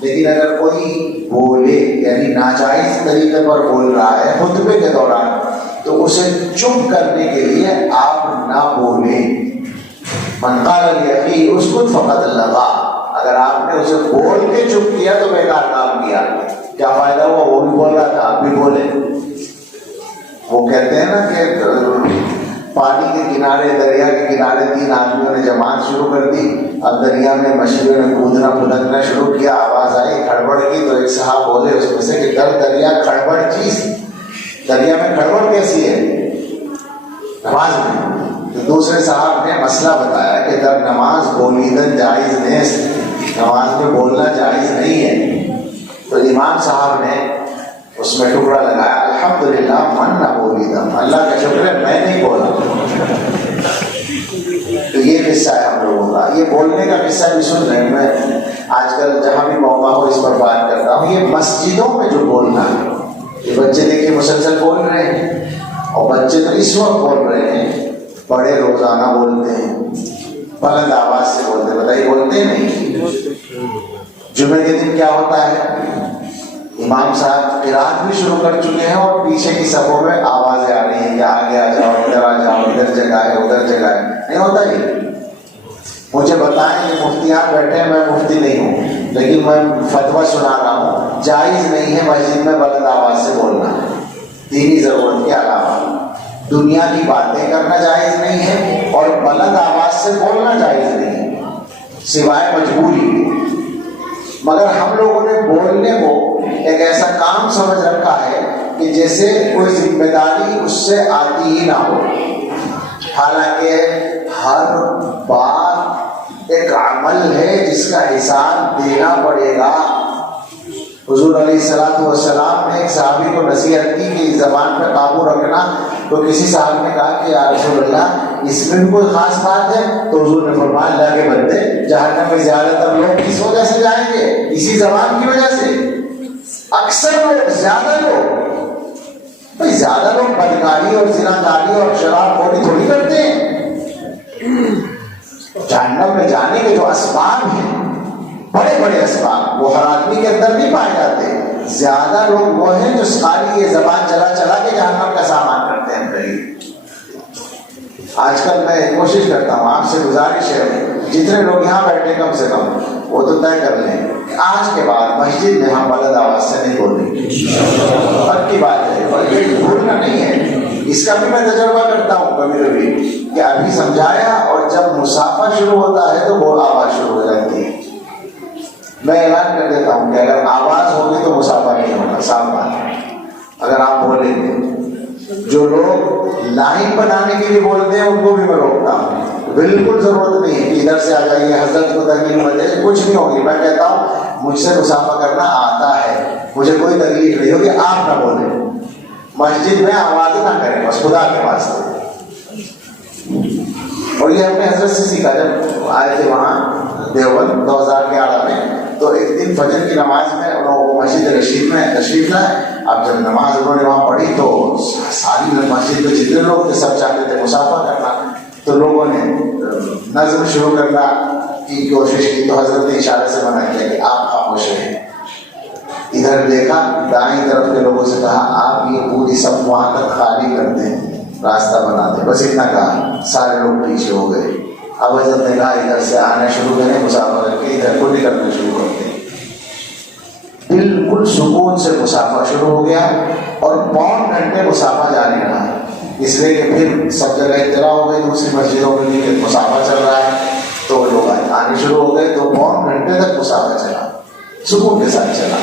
لیکن اگر کوئی بولے یعنی ناجائز طریقے پر بول رہا ہے خطبے کے دوران تو اسے چپ کرنے کے لیے آپ نہ بولیں۔ من قال لأخيه اسكت فقد لغا، اگر آپ نے اسے بول کے چپ کیا تو بیکار کام کیا۔ کیا فائدہ ہوا؟ وہ بھی بول رہا تھا، آپ بھی بولے۔ وہ کہتے ہیں نا کہ پانی کے کنارے، دریا کے کنارے 3 آدمیوں نے جماعت شروع کر دی، اب دریا میں مچھلیوں نے کودنا پھدکنا شروع کیا، آواز آئی کھڑبڑ کی، تو ایک صاحب بولے اس میں سے کہ دریا کھڑبڑ چیز، دریا میں کھڑبڑ کیسی ہے؟ نماز میں۔ تو دوسرے صاحب نے مسئلہ بتایا کہ در نماز بولیدن جائز نیست، نماز میں بولنا جائز نہیں ہے۔ تو امام صاحب نے اس میں ٹکڑا لگایا، الحمدللہ من نہ بولیدم، اللہ کا شکر ہے میں نہیں بولا۔ تو یہ قصہ ہے ہم لوگوں کا۔ یہ بولنے کا قصہ بھی سن رہے ہیں، میں آج کل جہاں بھی موقع ہو اس پر بات کرتا ہوں۔ یہ مسجدوں میں جو بولنا ہے، یہ بچے دیکھیے مسلسل بول رہے ہیں، اور بچے تو اس وقت بول رہے ہیں، بڑے روزانہ بولتے ہیں، بلند آواز سے بولتے ہیں، بتائیے بولتے ہیں نہیں؟ جمعے کے دن کیا ہوتا ہے؟ امام صاحب قرات بھی شروع کر چکے ہیں اور پیچھے کی صفوں میں آوازیں آ رہی ہیں کہ آگے آ جاؤ، ادھر آ جاؤ، ادھر جگہ ہے، ادھر جگہ ہے۔ نہیں ہوتا یہ؟ مجھے بتائیں، یہ مفتیان بیٹھے ہیں، میں مفتی نہیں ہوں لیکن میں فتویٰ سنا رہا ہوں، جائز نہیں ہے مسجد میں بلند آواز سے بولنا، دینی ضرورت کے علاوہ۔ دنیا کی باتیں کرنا جائز نہیں ہے اور بلند آواز سے بولنا جائز نہیں ہے سوائے مجبوری۔ مگر ہم لوگوں نے بولنے کو ایک ایسا کام سمجھ رکھا ہے کہ جیسے کوئی ذمہ داری اس سے آتی ہی نہ ہو، حالانکہ ہر بات ایک عمل ہے جس کا حساب دینا پڑے گا۔ حضور علیہ السلام نے ایک صحابی کو نصیحت کی کہ زبان پہ قابو رکھنا، تو کسی صاحب نے کہا کہ یا رسول اللہ اس میں بھی کوئی خاص بات ہے؟ تو حضور نے فرمایا اللہ کے بندے جہنم میں زیادہ تر لوگ کس وجہ سے جائیں گے؟ اسی زبان کی وجہ سے۔ اکثر لوگ، زیادہ لوگ، بھائی زیادہ لوگ بدکاری اور زناکاری اور شراب خوری تھوڑی کرتے ہیں۔ جہنم میں جانے کے جو اسباب ہیں، بڑے بڑے اسباب، وہ ہر آدمی کے اندر نہیں پائے جاتے۔ زیادہ لوگ وہ ہیں جو خالی یہ زبان چلا چلا کے جہنم کا سامان کرتے ہیں قریب۔ آج کل میں کوشش کرتا ہوں، آپ سے گزارش ہے جتنے لوگ یہاں بیٹھے کم سے کم وہ تو طے کر لیں آج کے بعد مسجد میں ہم بلند آواز سے نہیں بولیں گے۔ پکی بات ہے، اور یہ بھولنا نہیں ہے، اس کا بھی میں تجربہ کرتا ہوں کبھی کبھی کہ ابھی سمجھایا اور جب مسافہ شروع ہوتا ہے تو وہ آواز شروع ہو جاتی ہے۔ میں اعلان کر دیتا ہوں کہ اگر آواز ہوگی تو مسافہ نہیں ہوگا، صاف بات ہے۔ اگر آپ بولیں گے، جو لوگ لائن بنانے کے لیے بولتے ہیں ان کو بھی میں روکتا ہوں، بالکل ضرورت نہیں ہے کہ ادھر سے آ جائیے، حضرت کو تکلیف ہو جائے، کچھ نہیں ہوگی۔ میں کہتا ہوں مجھ سے مسافہ کرنا آتا ہے، مجھے کوئی تکلیف نہیں ہوگی، آپ نہ بولیں، مسجد میں آواز نہ کریں، بس خدا کے واسطے۔ اور یہ ہم نے حضرت سے سیکھا، جب آئے تھے وہاں دیوبند 2011 میں، تو ایک دن فجر کی نماز میں مسجد رشید میں تشریف لائے۔ اب جب نماز انہوں نے وہاں پڑھی تو ساری مسجد میں جتنے لوگ تھے سب چاہتے تھے مسافہ کرنا، تو لوگوں نے نظم شروع کرنا کی کوشش کی، تو حضرت نے اشارے سے منع کیا کہ آپ خاموش رہیں۔ ادھر دیکھا، دائیں طرف کے لوگوں سے کہا آپ یہ پوری سب وہاں تک خالی کر دیں، راستہ بنا دیں، بس اتنا کہا، سارے لوگ پیچھے ہو گئے۔ اب حضرت نے کہا ادھر سے آنا شروع کریں، مسافہ کر کے ادھر کو نکلنا شروع کر دیں۔ بالکل سکون سے مسافہ شروع ہو گیا، اور 3 گھنٹے مسافہ جاری رہا، اس لیے کہ پھر سب جگہ اطلاع ہو گئی دوسری مسجدوں میں بھی کہ مسافہ چل رہا ہے، تو لوگ آنے شروع ہو گئے، تو 3 گھنٹے تک مسافہ چلا، سکون کے ساتھ چلا۔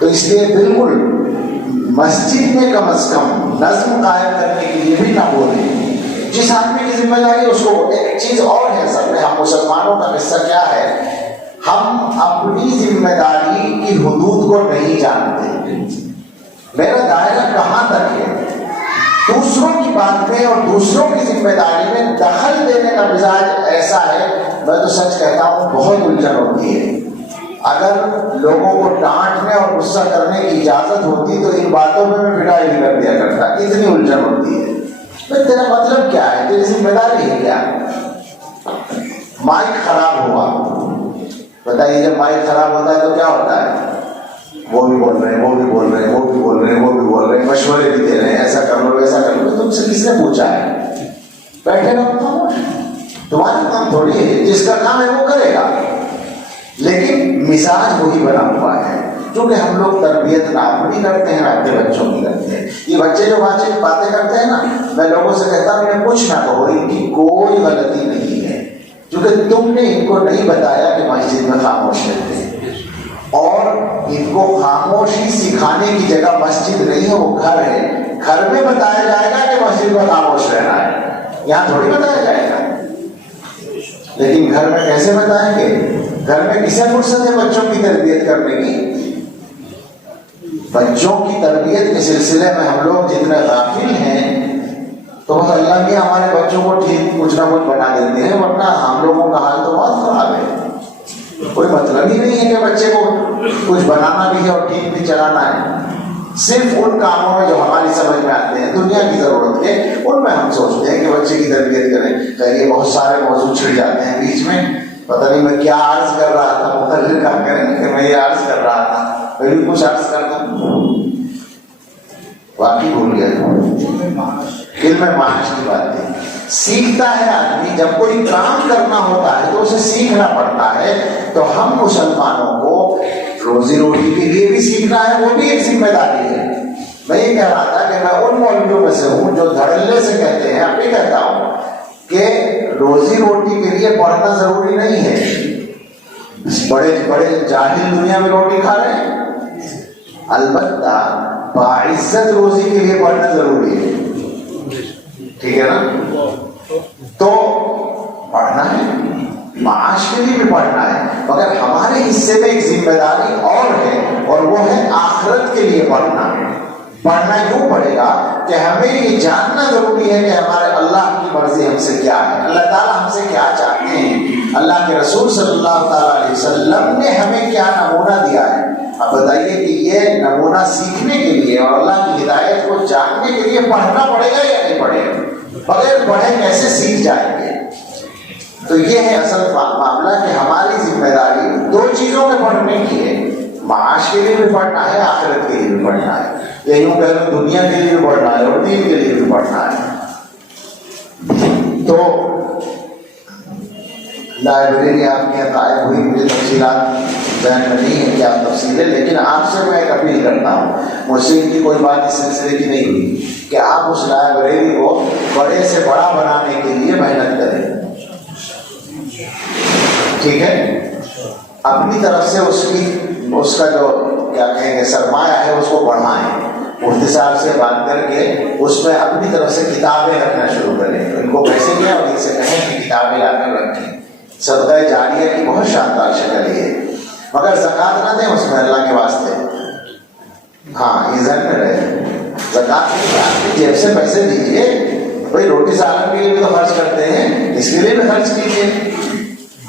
تو اس لیے بالکل مسجد میں کم از کم نظم قائم کرنے کے لیے بھی نہ بولیں۔ جس آدمی کی ذمہ داری اس کو، ایک چیز اور ہے سب میں، ہم مسلمانوں کا قصہ کیا ہے، ہم اپنی ذمہ داری کی حدود کو نہیں جانتے۔ میرا دائرہ کہاں تک ہے، دوسروں کی بات میں اور دوسروں کی ذمہ داری میں دخل دینے کا مزاج ایسا ہے، میں تو سچ کہتا ہوں بہت الجھن ہوتی ہے۔ اگر لوگوں کو ڈانٹنے اور غصہ کرنے کی اجازت ہوتی تو ان باتوں میں پٹائی بھی کر دیا کرتا، اتنی الجھن ہوتی ہے۔ تیرا مطلب کیا ہے، تیری ذمہ داری ہے کیا؟ مائک خراب ہوا، بتائیے جب مائک خراب ہوتا ہے تو کیا ہوتا ہے، وہ بھی بول رہے ہیں، وہ بھی بول رہے ہیں، وہ بھی بول رہے ہیں، وہ بھی بول رہے ہیں، مشورے بھی دے رہے ہیں، ایسا کر لو ویسا کر لو۔ تم سے کس نے پوچھا ہے، بیٹھے رہو خاموش، تمہارا کام تھوڑی ہے، جس کا کام ہے وہ کرے گا۔ لیکن مزاج وہی بنا ہوا ہے، کیونکہ ہم لوگ تربیت نہ اپنی کرتے ہیں، اپنے بچوں کی کرتے ہیں۔ یہ بچے جو باتیں کرتے ہیں نا، میں لوگوں سے کہتا ہوں انہیں کچھ نہ کہو، ان کی کوئی غلطی نہیں ہے، کیونکہ تم نے ان کو نہیں بتایا کہ مسجد میں خاموش رہتے ہیں، اور ان کو خاموشی سکھانے کی جگہ مسجد نہیں ہے، وہ گھر ہے۔ گھر میں بتایا جائے گا کہ مسجد میں خاموش رہنا ہے، یہاں تھوڑی بتایا جائے گا۔ لیکن گھر میں کیسے بتائیں گے؟ گھر میں کسے فرصت ہے بچوں کی تربیت کرنے کی؟ بچوں کی تربیت کے سلسلے میں ہم لوگ جتنے غافل ہیں، تو بس اللہ بھی ہمارے بچوں کو ٹھیک کچھ نہ کچھ بنا دیتے ہیں، ورنہ ہم لوگوں کا حال تو بہت خراب ہے۔ کوئی مطلب ہی نہیں ہے کہ بچے کو کچھ بنانا بھی ہے اور ٹھیک بھی چلانا ہے، صرف ان کاموں میں جو ہماری سمجھ میں آتے ہیں، دنیا کی ضرورت کے، ان میں ہم سوچتے ہیں کہ بچے کی تربیت کریں۔ خیر یہ بہت سارے موضوع چھڑ جاتے ہیں بیچ میں، پتہ نہیں میں کیا عرض کر رہا تھا، مقرر کام کریں کہ میں یہ عرض کر رہا تھا، میں بھی کچھ عرض کر دوں، واقعی بھول گیا۔ علم معاش کی بات ہے، سیکھتا ہے آدمی، جب کوئی کام کرنا ہوتا ہے تو اسے سیکھنا پڑتا ہے۔ تو ہم مسلمانوں کو روزی روٹی کے لیے بھی سیکھنا ہے، وہ بھی ایک ذمہ داری ہے۔ میں یہ کہہ رہا تھا کہ میں ان مولویوں میں سے ہوں جو دھڑلے سے کہتے ہیں، اب بھی کہتا ہوں کہ روزی روٹی کے لیے پڑھنا ضروری نہیں ہے۔ بڑے بڑے جاہل دنیا میں روٹی کھا رہے ہیں، البتہ باعزت روزی کے لیے پڑھنا ضروری ہے، ٹھیک ہے نا؟ تو پڑھنا ہے، معاش کے لیے بھی پڑھنا ہے، مگر ہمارے حصے میں ایک ذمہ داری اور ہے، اور وہ ہے آخرت کے لیے پڑھنا۔ پڑھنا کیوں پڑے گا کہ ہمیں یہ جاننا ضروری ہے کہ ہمارے اللہ کی مرضی ہم سے کیا ہے، اللہ تعالیٰ ہم سے کیا چاہتے ہیں، اللہ کے رسول صلی اللہ تعالیٰ علیہ وسلم نے ہمیں کیا نمونہ دیا ہے۔ اب بتائیے کہ یہ نمونہ سیکھنے کے لیے اور اللہ کی ہدایت کو جاننے کے لیے پڑھنا پڑے گا یا نہیں پڑے گا؟ بغیر پڑھے کیسے سیکھ جائیں گے؟ تو یہ ہے اصل معاملہ کہ ہماری ذمہ داری 2 چیزوں میں پڑھنے کی ہے، معاش کے لیے بھی پڑھنا ہے، آخرت کے لیے بھی پڑھنا ہے، یا یوں کہ دنیا کے لیے بھی پڑھنا ہے اور دین کے لیے بھی پڑھنا ہے۔ تو لائبریری آپ کے یہاں قائم ہوئی، مجھے تفصیلات ذہن میں نہیں ہے کیا تفصیل ہے، لیکن آپ سے میں ایک اپیل کرتا ہوں، مجھ سے کی کوئی بات اس سلسلے کی نہیں ہوئی کہ آپ اس لائبریری کو بڑے سے بڑا بنانے کے لیے محنت کریں، ٹھیک ہے؟ اپنی طرف سے اس کا جو کیا کہیں گے سرمایہ ہے اس کو بڑھائیں، مفتی صاحب سے بات کر کے اس میں اپنی طرف سے کتابیں رکھنا شروع کریں، ان کو پیسے دیں اور ان سے کہیں کہ کتابیں لا کر رکھیں۔ صدقہ جاریہ کی بہت شاندار شکل ہے، مگر زکوٰۃ نہ دیں اس میں اللہ کے واسطے۔ ہاں یہ ذہن میں رہے، زکوٰۃ نہیں، آپ کی جیب سے پیسے دیجیے، بھائی روٹی سالن کے لیے بھی تو خرچ کرتے ہیں، اس کے لیے بھی خرچ کیجیے۔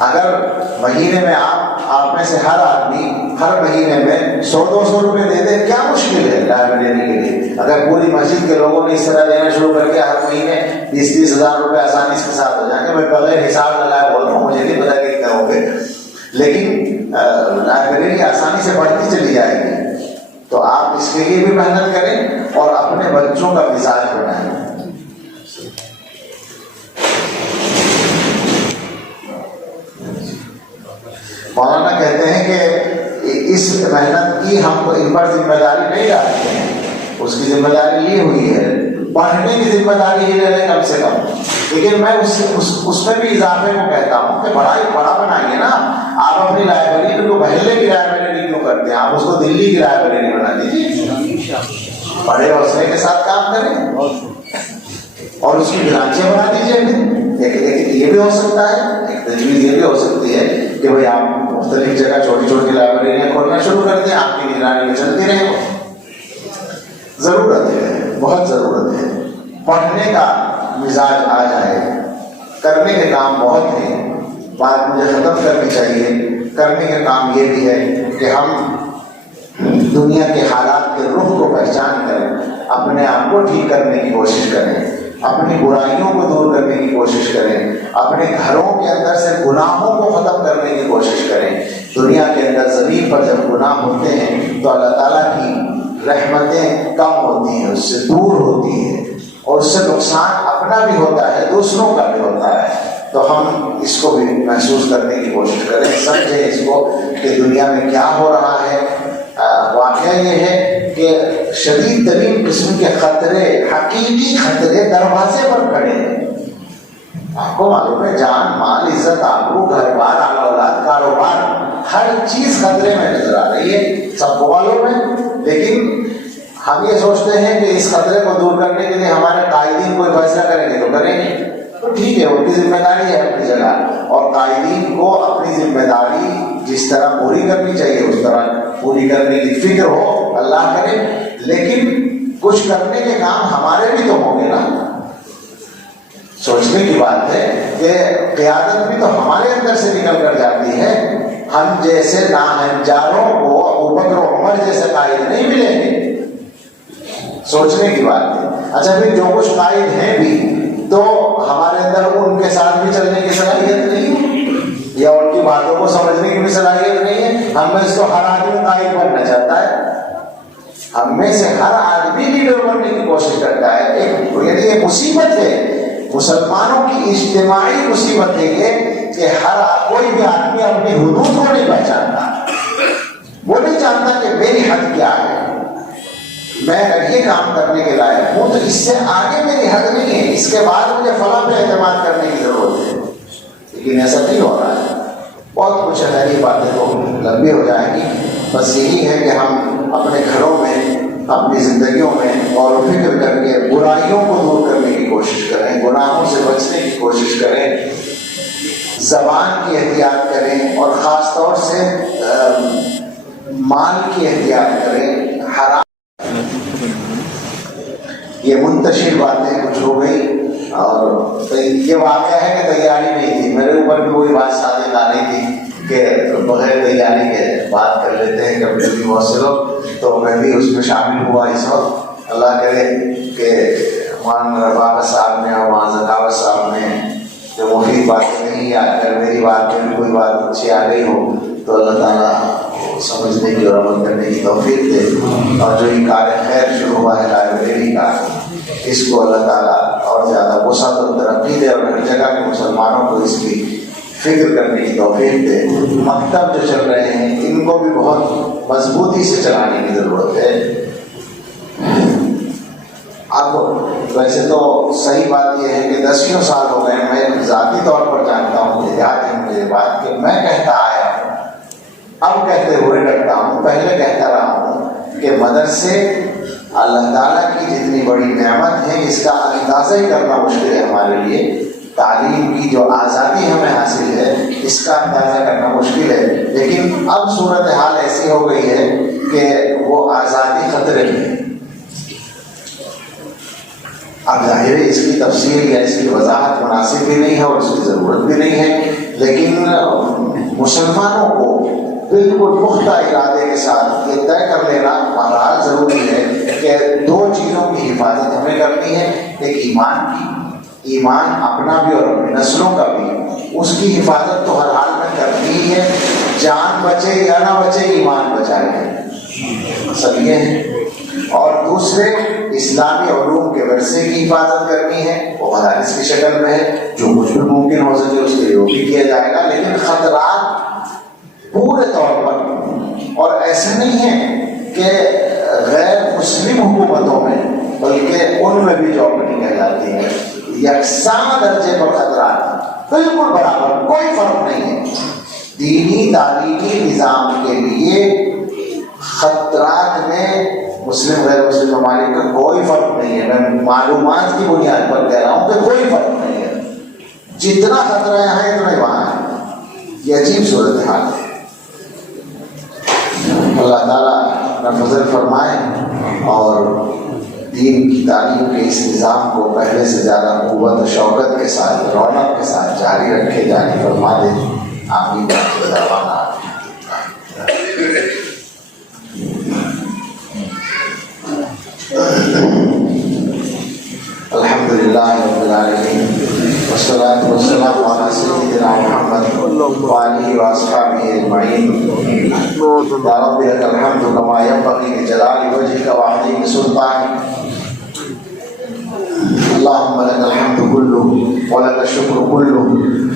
اگر مہینے میں آپ میں سے ہر آدمی ہر مہینے میں 100-200 روپے دے دے، کیا مشکل ہے لائبریری کے لیے؟ اگر پوری مسجد کے لوگوں نے اس طرح دینا شروع کر کے ہر مہینے 20-30 ہزار روپے آسانی کے ساتھ ہو جائیں گے۔ میں بغیر حساب لگائے بول رہا ہوں، مجھے نہیں پتا کتنے ہوں گے، لیکن لائبریری آسانی سے بڑھتی چلی جائے گی۔ تو آپ اس کے لیے بھی محنت کریں اور اپنے بچوں کا مزاج بنائیں۔ مولانا کہتے ہیں کہ اس محنت کی ہم کو ان پر ذمہ داری نہیں ڈالتے ہیں، اس کی ذمہ داری لی ہوئی ہے، پڑھنے کی ذمہ داری ہی لے لیں کم سے کم۔ لیکن میں اس میں بھی اضافے کو کہتا ہوں کہ بڑا بنائیے نا۔ آپ اپنی لائبریری کو محلے کی لائبریری کیوں کرتے ہیں؟ آپ اس کو دلی کی لائبریری بنا دیجیے، بڑے حوصلے کے ساتھ کام کریں اور اس کی برانچیں بنا دیجیے۔ یہ بھی ہو سکتا ہے، ایک تجویز یہ بھی ہو سکتی ہے کہ بھائی آپ مختلف جگہ چھوٹی چھوٹی لائبریریاں کھولنا شروع کر دیں، آپ کی نگرانی میں چلتی رہے۔ ضرورت ہے، بہت ضرورت ہے، پڑھنے کا مزاج آ جائے۔ کرنے کے کام بہت ہیں، بات مجھے ختم کرنی چاہیے۔ کرنے کا کام یہ بھی ہے کہ ہم دنیا کے حالات کے رخ کو پہچان کر اپنے آپ کو ٹھیک کرنے کی کوشش کریں، اپنی برائیوں کو دور کرنے کی کوشش کریں، اپنے گھروں کے اندر سے گناہوں کو ختم کرنے کی کوشش کریں۔ دنیا کے اندر زمین پر جب گناہ ہوتے ہیں تو اللہ تعالیٰ کی رحمتیں کم ہوتی ہیں، اس سے دور ہوتی ہیں، اور اس سے نقصان اپنا بھی ہوتا ہے، دوسروں کا بھی ہوتا ہے۔ تو ہم اس کو بھی محسوس کرنے کی کوشش کریں، سمجھیں اس کو کہ دنیا میں کیا ہو رہا ہے۔ واقعہ یہ ہے کہ شدید ترین قسم کے خطرے، حقیقی خطرے دروازے پر کھڑے ہیں۔ آپ کو معلوم ہے جان، مال، عزت، آبرو، گھر بار، اعلی اولاد، کاروبار، ہر چیز خطرے میں نظر آ رہی ہے، سب کو معلوم ہے۔ لیکن ہم یہ سوچتے ہیں کہ اس خطرے کو دور کرنے کے لیے ہمارے قائدین کوئی فیصلہ کریں گے تو کریں گے، تو ٹھیک ہے، ان کی ذمہ داری ہے اپنی جگہ، اور قائدین کو اپنی ذمہ داری جس طرح پوری کرنی چاہیے اس طرح پوری کرنے کی فکر ہو، اللہ کرے۔ لیکن کچھ کرنے کے کام ہمارے بھی تو ہوں گے نا۔ سوچنے کی بات ہے کہ قیادت بھی تو ہمارے اندر سے نکل کر جاتی ہے۔ ہم جیسے ناہنجاروں کو ابوبکر و عمر جیسے قائد نہیں ملیں گے، سوچنے کی بات ہے۔ اچھا پھر جو کچھ قائد ہیں بھی تو ہمارے اندر ان کے ساتھ بھی چلنے کی صلاحیت نہیں ہے، یا ان کی باتوں کو سمجھنے کی بھی صلاحیت نہیں ہے۔ ہم میں سے تو ہر آدمی قائد بننا چاہتا ہے، ہم میں سے ہر آدمی لیڈر بننے کی کوشش کرتا ہے۔ یعنی یہ مصیبت ہے، مسلمانوں کی اجتماعی مصیبت ہے یہ کہ ہر کوئی بھی آدمی اپنی حدود کو نہیں پہچانتا، وہ نہیں جانتا کہ میری حد کیا ہے، میں اگر یہ کام کرنے کے لائق ہوں تو اس سے آگے میری حد نہیں ہے، اس کے بعد مجھے فلاں پہ اعتماد کرنے کی ضرورت ہے۔ لیکن ایسا نہیں ہو رہا ہے، بہت کچھ ہے، یہ باتیں تو لمبی ہو جائیں گی۔ بس یہی ہے کہ ہم اپنے گھروں میں، اپنی زندگیوں میں غور و فکر کر کے برائیوں کو دور کرنے کی کوشش کریں، گناہوں سے بچنے کی کوشش کریں، زبان کی احتیاط کریں، اور خاص طور سے مال کی احتیاط کریں۔ حرام یہ منتشر باتیں کچھ ہو گئی، اور یہ واقعہ ہے کہ تیاری نہیں تھی، میرے اوپر بھی وہی بات صادق آ رہی تھی کہ بغیر تیاری کے بات کر لیتے ہیں کبھی کبھی بہت سے لوگ، تو میں بھی اس میں شامل ہوا اس وقت۔ اللہ کرے کہ وہاں بابا صاحب نے اور وہاں ذکاوت صاحب نے جو مفید باتیں نہیں، اگر میری بات میں بھی کوئی بات اچھی آ گئی ہو تو اللہ تعالیٰ سمجھنے کی اور عمل کرنے کی توفیق دے، اور جو یہ کار خیر شروع ہوا ہے لائبریری کا، اس کو اللہ تعالیٰ اور زیادہ وسعت و ترقی دے، اور ہر جگہ کے مسلمانوں کو اس کی فکر کرنے کی توفیق دے۔ مکتب جو چل رہے ہیں ان کو بھی بہت مضبوطی سے چلانے کی ضرورت ہے۔ اب ویسے تو صحیح بات یہ ہے کہ 10 سال ہو گئے، میں ذاتی طور پر جانتا ہوں، مجھے یاد ہے مجھے بات کہ میں کہتا آیا ہوں اب کہتے ہوئے ڈرتا ہوں، پہلے کہتا رہا ہوں کہ مدرسے اللہ تعالیٰ کی جتنی بڑی نعمت ہے اس کا اندازہ ہی کرنا مشکل ہے ہمارے لیے. تعلیم کی جو آزادی ہمیں حاصل ہے اس کا اندازہ کرنا مشکل ہے، لیکن اب صورتحال ایسی ہو گئی ہے کہ وہ آزادی خطرے میں ہے. اب ظاہر ہے اس کی تفصیل یا اس کی وضاحت مناسب بھی نہیں ہے اور اس کی ضرورت بھی نہیں ہے، لیکن مسلمانوں کو بالکل پختہ ارادے کے ساتھ یہ طے کر لینا بہرحال ضروری ہے کہ دو چیزوں کی حفاظت ہمیں کرنی ہے. ایک ایمان کی، ایمان اپنا بھی اور اپنی نسلوں کا بھی، اس کی حفاظت تو ہر حال میں کرنی ہی ہے. جان بچے یا نہ بچے ایمان بچائے سب یہ ہے. اور دوسرے اسلامی علوم کے ورثے کی حفاظت کرنی ہے، وہ مدارس کی شکل میں ہے، جو کچھ بھی ممکن ہو سکے اس کے لیے وہ بھی کیا جائے گا. لیکن خطرات پورے طور پر، اور ایسے نہیں ہے کہ غیر مسلم حکومتوں میں بلکہ ان میں بھی جو اپنی کہلاتی ہے یکساں درجے پر خطرات، بالکل برابر، کوئی فرق نہیں ہے. دینی تعلیمی نظام کے لیے خطرات میں مسلم غیر مسلم ممالک کا کوئی فرق نہیں ہے. میں معلومات کی بنیاد پر کہہ رہا ہوں کہ کوئی فرق نہیں ہے. جتنا خطرہ یہاں ہے اتنا وہاں ہے. یہ عجیب صورتحال ہے. اللہ تعالیٰ اپنا فضل فرمائے اور دین کی تعلیم کے اس نظام کو پہلے سے زیادہ قوت و شوقت کے ساتھ، رونق کے ساتھ جاری رکھے، جاری فرما دے. آمین. الحمد للہ رب العالمین والصلاة والسلام علی سیدنا محمد وآلہ واصحابہ اجمعین. یا رب لک الحمد کما ینبغی لجلال وجهک وعظیم سلطانک. اللهم لك الحمد كله ولك الشكر كله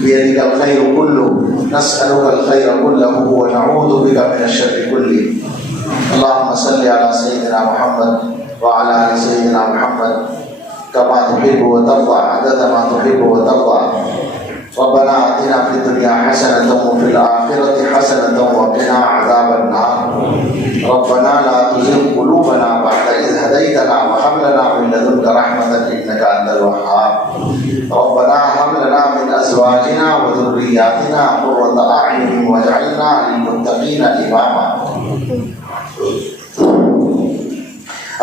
بيدك الخير كله نسألك الخير كله ونعوذ بك من الشر كله. اللهم صل على سيدنا محمد وعلى آل سيدنا محمد كما تحب وترضى عدد ما تحب وترضى. ربنا آتنا في الدنيا حسنة وفي الآخرة حسنة وقنا عذاب النار. ربنا لا تزغ قلوبنا بعد إذ هديتنا وهب لنا من لدنك رحمة إنك أنت الوهاب. ربنا هب لنا من أزواجنا وذرياتنا قرة أعين واجعلنا للمتقين إماما.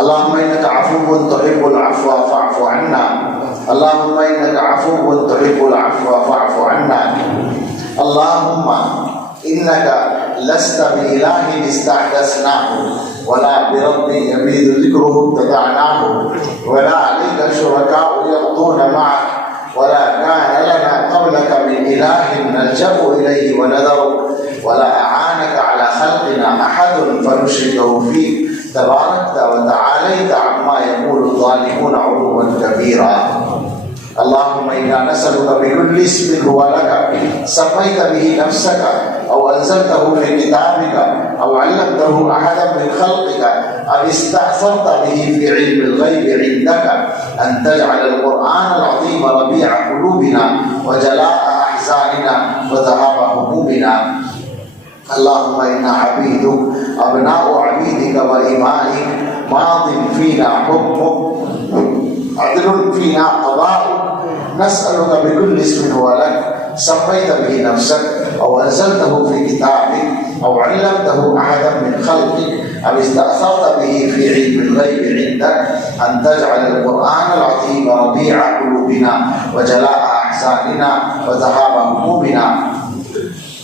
اللهم إنك عفو تحب العفو فاعف عنا. اللهم إنك عفو تحب العفو فاعف عنا. اللهم إنك لست بإله استحدثناه ولا برب يبيد ذكره ابتدعناه ولا عليك شركاء يقضون معك ولا كان لنا قبلك من إله نلجأ إليه ونذرك ولا أعانك على خلقنا أحد فنشركه فيك. تباركت وتعاليت عما يقول الظالمون علوا كبيرا. اللهم إنا نسألك بكل اسم هو لك سميت به نفسك أو أنزلته في كتابك أو علمته أحدا من خلقك أو استأثرت به في علم الغيب عندك أن تجعل القرآن العظيم ربيع قلوبنا وجلاء أحزاننا وذهاب همومنا. اللهم إنا عبيدك أبناء عبيدك وإمائك ماض فينا حكمك عدل فينا قضاؤك. نسألك بكل اسم هو لك سميت به نفسك أو أنزلته في كتابك أو علمته أحدا من خلقك أو استأثرت به في علم الغيب عندك أن تجعل القرآن العظيم ربيع قلوبنا وجلاء أحزاننا وذهاب همومنا.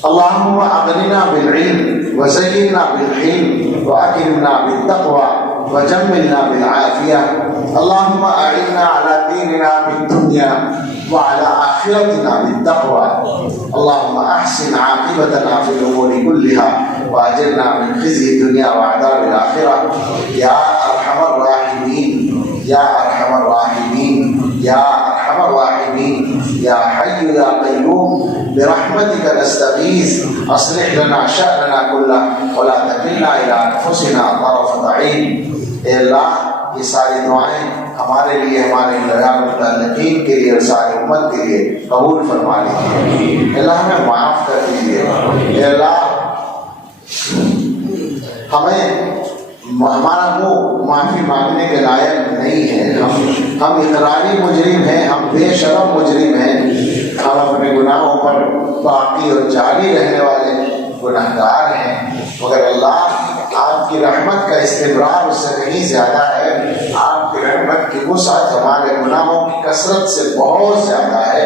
اللهم أغننا بالعلم وزينا بالحلم وأكرمنا بالتقوى وجملنا بالعافية. اللهم أعنا على ديننا في الدنيا وعلى آخرتنا بالتقوى. اللهم أحسن عاقبتنا في الأمور كلها وأجرنا من خزي الدنيا وعذاب الآخرة يا أرحم الراحمين يا أرحم الراحمين يا أرحم الراحمين يا حي يا قيوم برحمتك نستغيث أصلح لنا شأننا كله ولا تكلنا إلى أنفسنا طرفة عين. اے اللہ یہ ساری دعائیں ہمارے لیے، ہمارے متعلقین کے لیے اور ساری امت کے لیے قبول فرما لیجیے. اللہ ہمیں معاف کر دیجیے. اے اللہ ہمارا منہ معافی مانگنے کے لائق نہیں ہے. ہم اقراری مجرم ہیں, ہم بے شرم مجرم ہیں, ہم اپنے گناہوں پر باقی اور جاری رہنے والے گناہگار ہیں. مگر اللہ آپ کی رحمت کا استمرار اس سے کہیں زیادہ ہے. آپ کی رحمت کی وسعت ہمارے گناہوں کی کثرت سے بہت زیادہ ہے,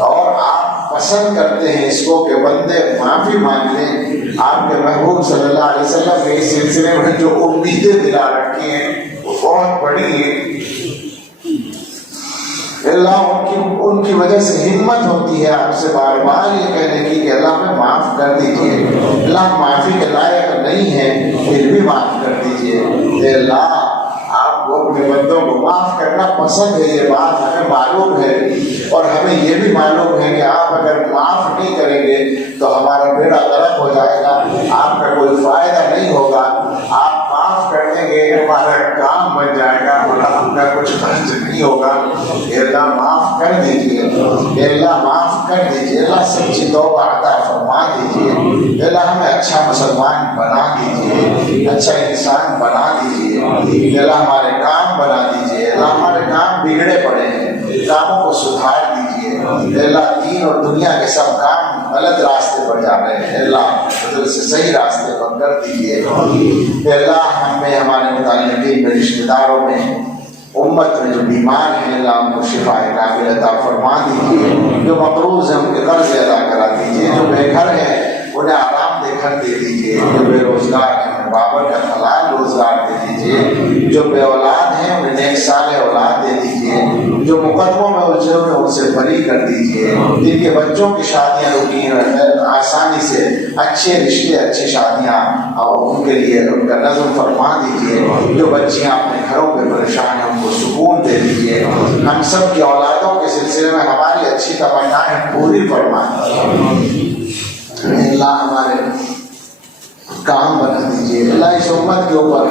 اور آپ پسند کرتے ہیں اس کو کہ بندے معافی مانگ لیں. آپ کے محبوب صلی اللہ علیہ وسلم کے اس سلسلے میں جو امیدیں دلا رکھی ہیں وہ بہت بڑی ہیں. اللہ ان کی وجہ سے ہمت ہوتی ہے آپ سے بار بار یہ کہنے کی کہ اللہ ہمیں معاف کر دیجیے. اللہ معافی کے لائق نہیں ہے پھر بھی معاف کر دیجیے. اللہ آپ کو اپنے بندوں کو معاف کرنا پسند ہے, یہ بات ہمیں معلوم ہے, اور ہمیں یہ بھی معلوم ہے کہ آپ اگر معاف نہیں کریں گے تو ہمارا بیڑا غرق ہو جائے گا, آپ کا کوئی فائدہ نہیں ہوگا. آپ معاف کر دیں گے ہمارا کام بن جائے گا اور ہم کا کچھ خرچ نہیں ہوگا. اللہ معاف کر دیجیے, اللہ معاف کر دیجیے. اللہ سچی توبہ عطا فرما دیجیے. اللہ ہمیں اچھا مسلمان بنا دیجیے, اچھا انسان بنا دیجیے. اللہ ہمارے کام بنا دیجیے. اللہ ہمارے کام بگڑے پڑے ہیں, کاموں کو سدھار دیجیے. اللہ دین اور دنیا کے سب کام غلط راستے پر جا رہے ہیں, اللہ فضل سے صحیح راستے پر کر دیجیے. اللہ ہمیں ہمارے متعلقین میں, رشتہ داروں میں, امت میں جو بیمار ہیں اللہ ان کو شفا کامل عطا فرما دیجیے. جو مقروض ہیں ان کے قرض ادا کرا دیجیے. جو بے گھر ہیں انہیں آرام دے گھر دے دیجیے. جو بے روزگار ہیں انہیں بابر کا حلال روزگار دے دیجیے. جو بے اولاد ہیں انہیں نیک صالح اولاد دے دیجیے. جو مقدموں میں الجھے ہوئے ان سے بری کر دیجیے. جن کے بچوں کی شادیاں رکی ہیں آسانی سے اچھے رشتے, اچھی شادیاں اور ان کے لیے ان کا نظم فرما دیجیے. جو بچیاں اپنے گھروں پہ پریشان ہیں ان کو سکون دے دیجیے. ہم سب کی اولادوں کے سلسلے میں ہماری اچھی تمنائیں پوری فرما دیجیے. اللہ ہمارے کام بنا دیجیے. اللہ اس امت کے اوپر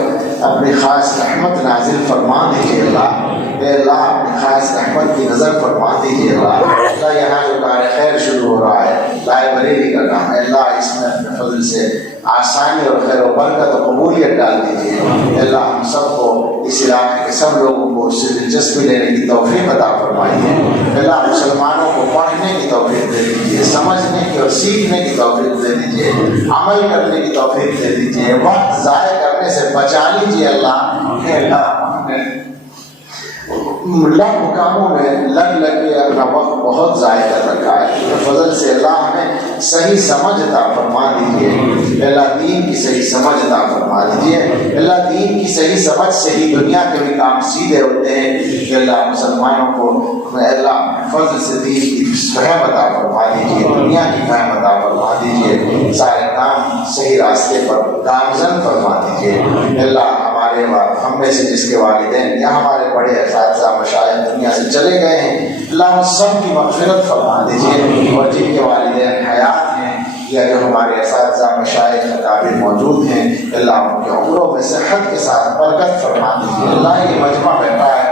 اپنی خاص رحمت نازل فرما دیجیے. اللہ اپنی خاص رحمت کی نظر فرما دیجیے. اللہ یہاں جو کار خیر شروع ہو رہا ہے لائے بریلی کا کام ہے, اللہ اس میں اپنے فضل سے آسانی اور خیر و برکت اور قبولیت ڈال دیجیے. اللہ ہم سب کو اس علاقے کے سب لوگوں کو اس سے دلچسپی لینے کی توفیق عطا فرمائیے. اللہ مسلمانوں کو پڑھنے کی توفیق دے دیجیے, سمجھنے کی اور سیکھنے کی توفیق دے دیجیے, عمل کرنے کی توفیق دے دیجیے. وقت ضائع کرنے سے بچا لیجیے. اللہ لب کاموں میں لگ کے اپنا وقت بہت ضائع کر رکھا ہے. فضل سے اللہ ہمیں صحیح سمجھ عطا فرما دیجیے. اللہ دین کی صحیح سمجھ عطا فرما دیجیے. اللہ دین کی صحیح سمجھ سے ہی دنیا کے بھی کام سیدھے ہوتے ہیں. کہ اللہ مسلمانوں کو اللہ فضل سے دین کی فہم عطا فرما دیجیے, دنیا کی فہم عطا فرما دیجیے. سارے کام صحیح راستے پر گامزن فرما دیجیے. اللہ ہم میں سے جس کے والدین یا ہمارے بڑے اساتذہ مشائخ دنیا سے چلے گئے ہیں اللہ ان سب کی مغفرت فرما دیجیے. اور جن کے والدین حیات ہیں یا جو ہمارے اساتذہ مشائخ اکابر موجود ہیں اللہ ان کے عمروں میں صحت کے ساتھ برکت فرما دیجیے. اللہ یہ مجمع بیٹھا ہے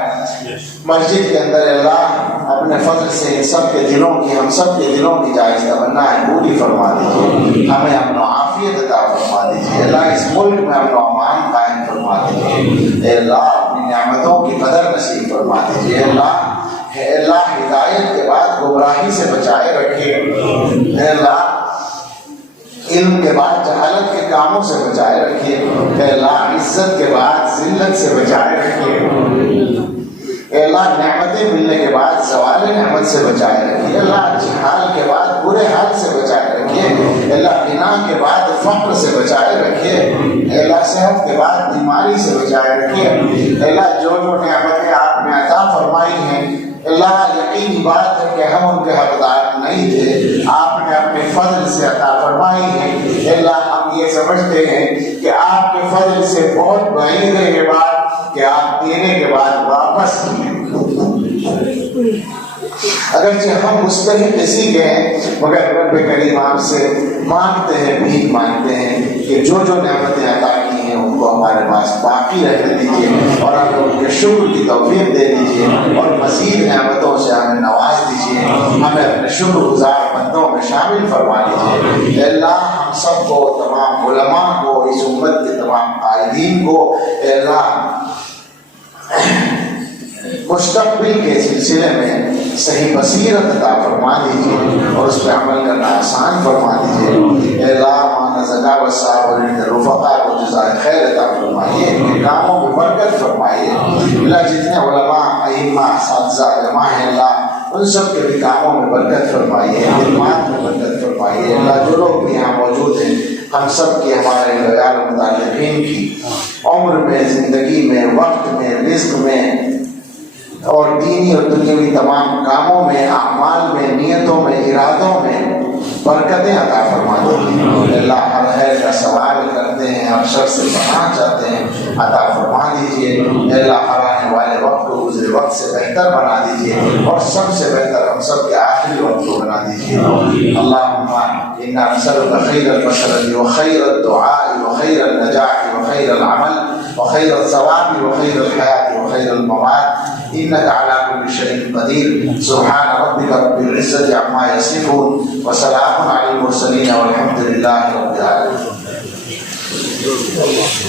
مسجد کے اندر, اللہ اپنے فضل سے ان سب کے دلوں کی, ہم سب کے دلوں کی جائز تمنائیں پوری فرما دیجیے. ہمیں امن و عافیت عطا فرما دیجیے. اللہ اس ملک میں امن و امان قائم فرما دیجیے. اللہ اپنی نعمتوں کی قدر نصیب فرما دیجیے. اللہ ہدایت کے بعد گمراہی سے بچائے رکھیے. اللہ علم کے بعد جہالت کے کاموں سے بچائے رکھیے. اللہ عزت کے بعد ذلت سے بچائے رکھیے. اللہ نعمتیں ملنے کے بعد زوال نعمت سے بچائے رکھیے. اللہ اچھے حال کے بعد برے حال سے بچائے رکھیے. اللہ غنا کے بعد فقر سے بچائے رکھیے. اللہ صحت کے بعد بیماری سے بچائے رکھیے. اللہ جو نعمتیں آپ نے عطا فرمائی ہیں اللہ یقینی بات ہے کہ ہم ان کے حقدار نہیں تھے, آپ نے اپنے فضل سے عطا فرمائی ہے. اللہ ہم یہ سمجھتے ہیں کہ آپ کے فضل سے بہت بعید ہے یہ بات کہ آپ دینے کے بعد واپس اگرچہ ہم مستحق اسی کے ہیں مگر رب کریم آپ سے مانگتے ہیں, بھیک مانگتے ہیں کہ جو نعمتیں عطا کی ہیں ان کو ہمارے پاس باقی رہنے دیجیے اور ہم ان کے شکر کی توفیق دے دیجیے اور مزید نعمتوں سے ہمیں نواز دیجیے. ہمیں اپنے شکر گزار رحمتوں میں شامل فرما لیجیے۔ اے اللہ ہم سب کو، تمام علماء کو، اس امت کے تمام قائدین کو اے اللہ مستقبل کے سلسلے میں صحیح بصیرت عطا فرما دیجیے اور اس پہ عمل کرنا آسان فرما دیجیے۔ اے اللہ مانا زکا و صابرین رفقا کو جزائے خیر عطا فرمائیے، ان کے کاموں میں برکت فرمائیے۔ اللہ جتنے علماء، ائمہ، اساتذہ علماء ہیں اللہ ان سب کے بھی کاموں میں برکت فرمائیے، خدمات میں برکت فرمائیے۔ اللہ جو لوگ بھی یہاں موجود ہیں ہم سب کی، ہمارے غیر متعلقین کی عمر میں، زندگی میں، وقت میں، رزق میں اور دینی اور دنیاوی تمام کاموں میں، اعمال میں، نیتوں میں، ارادوں میں برکتیں عطا فرما دیجیے۔ اللہ ہر خیر کا سوال کرتے ہیں، ہر شر سے پناہ چاہتے ہیں، عطا فرما دیجیے۔ اللہ ہر آنے والے وقت کو گزرے وقت سے بہتر بنا دیجیے اور سب سے بہتر ہم سب کے آخری وقت کو بنا دیجیے۔ اللہم انا نسألک خیر المسألة وخیر الدعاء وخیر النجاح وخیر العمل وخیر الثواب وخیر الحیاة وخیر الممات إنك على كل شيء قدير۔ سبحان ربك رب العزة عما يصفون وسلام على المرسلين والحمد لله رب العالمين۔